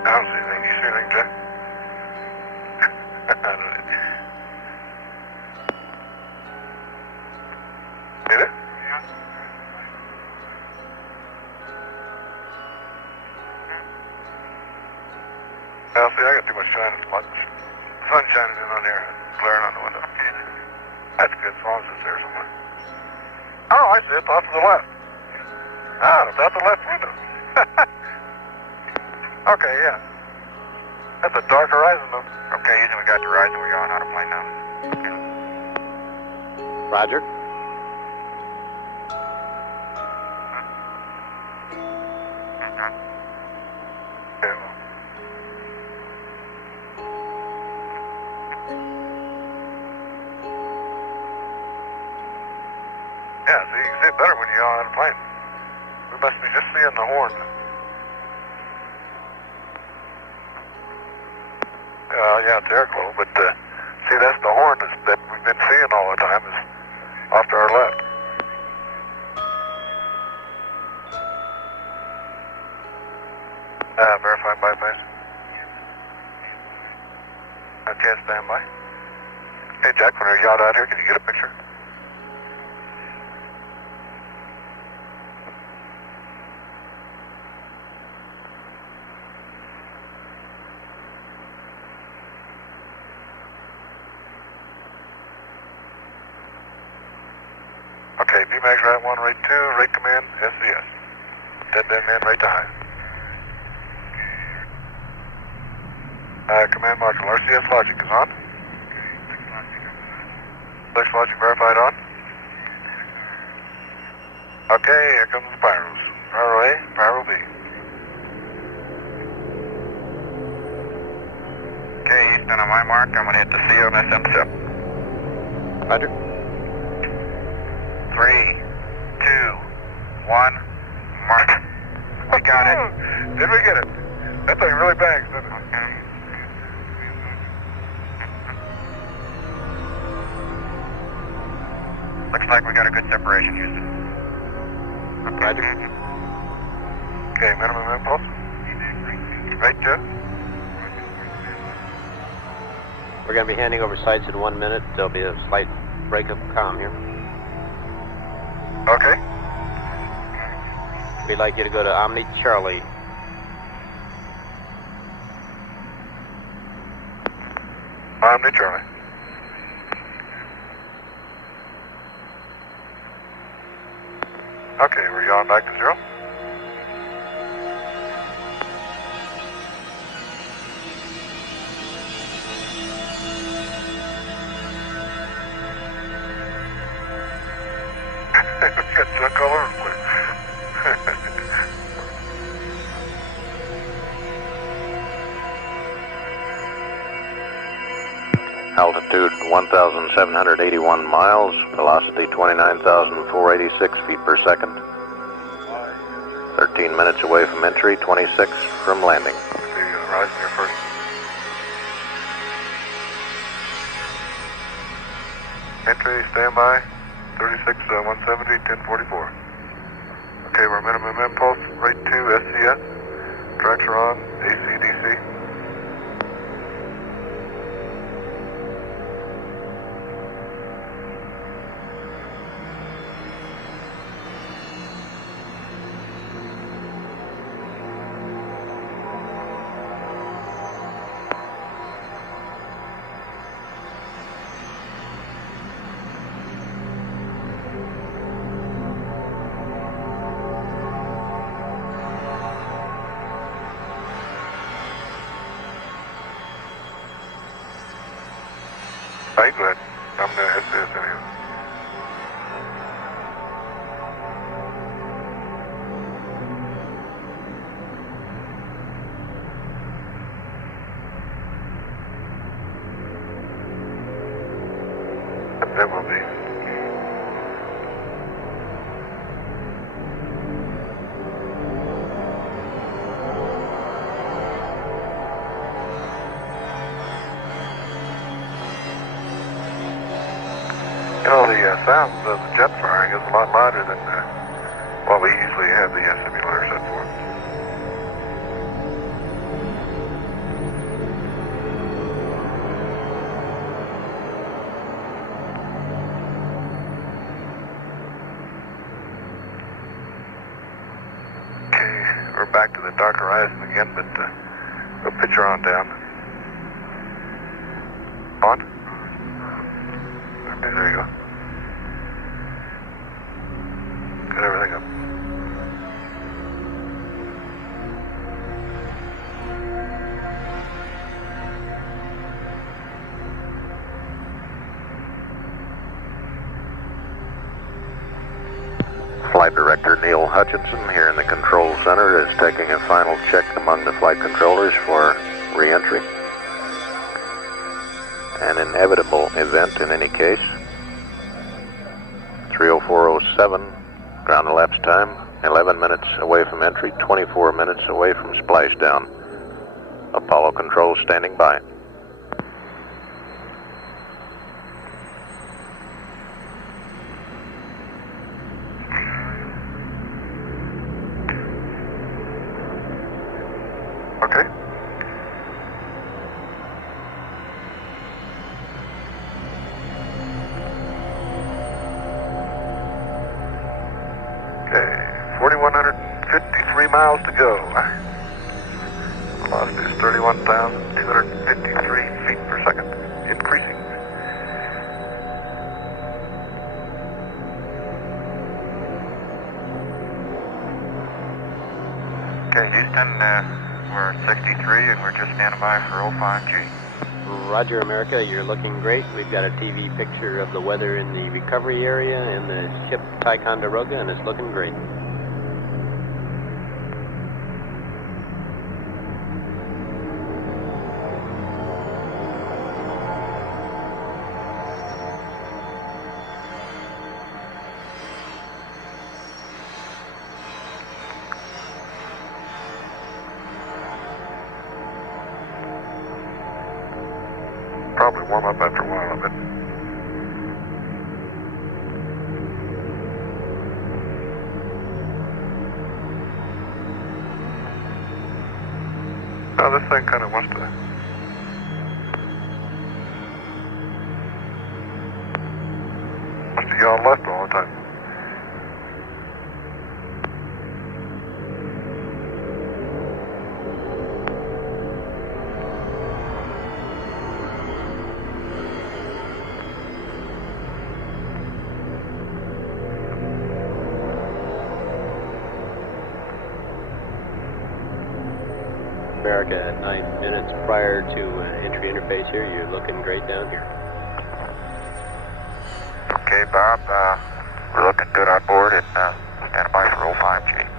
I don't see anything. You see anything, Jack? I don't know. Did it? Yeah. Well, see, I got too much shining spots. Sun shining in on here, glaring on the window. That's good, as long as it's there somewhere. Oh, I see it. Off to the left. Ah, it's out the left window. Okay, yeah. That's a dark horizon, though. Okay, Houston, we got the horizon. We're going out of plane now. Roger. Okay, well. Yeah, see, you can see it better when you're on a plane. We must be just seeing the horn. Yeah, it's airglow, but see, that's the horn that we've been seeing all the time is off to our left. Verify bypass. Okay, stand by. Hey, Jack, when you're yacht out here, can you get a picture? Okay, VMAX right 1, right 2, right command, SCS. Dead man, right to high. Command module, RCS logic is on. 6 logic verified on. Okay, here comes the pyros. Pyro A, Pyro B. Okay, Houston, on my mark, I'm going to hit the C on this intercept. Roger. 3, 2, 1, mark. We got it. Did we get it? That thing really bangs, doesn't it? Looks like we got a good separation, Houston. Roger. Okay, minimum impulse. Right, Jeff? We're going to be handing over sights in 1 minute. There'll be a slight break of comm here. Okay. We'd like you to go to Omni Charlie. Omni Charlie. Okay, we're yawing back to 0. Got junk all over the place. Altitude 1,781 miles, velocity 29,486 feet per second. 13 minutes away from entry, 26 from landing. See you rising here first. Entry, standby, 36, 170, 1044. Okay, we're minimum impulse, rate 2, SCS. Tracks are on, AC, DC. Alright, go ahead. I'm going to hit this anyway. That will be. You know, the sound of the jet firing is a lot louder than what we usually have the simulator set for. Okay, we're back to the dark horizon again, but we'll pitch her on down. On? Okay, there you go. Got everything up. Flight Director Neil Hutchinson here in the control center is taking a final check among the flight controllers for re-entry. An inevitable event in any case. 30407, ground elapsed time, 11 minutes away from entry, 24 minutes away from splashdown. Apollo control standing by. Okay. Okay, 4,153 miles to go. Velocity is 31,253 feet per second, increasing. Okay, Houston, We're 63 and we're just standing by for 05G. Roger, America, you're looking great. We've got a TV picture of the weather in the recovery area in the ship Ticonderoga, and it's looking great. Probably warm up after a while of it. Now this thing kind of wants to yaw left all the time. America, at 9 minutes prior to entry interface here, you're looking great down here. Okay, Bob, we're looking good on board and standing by for 05G.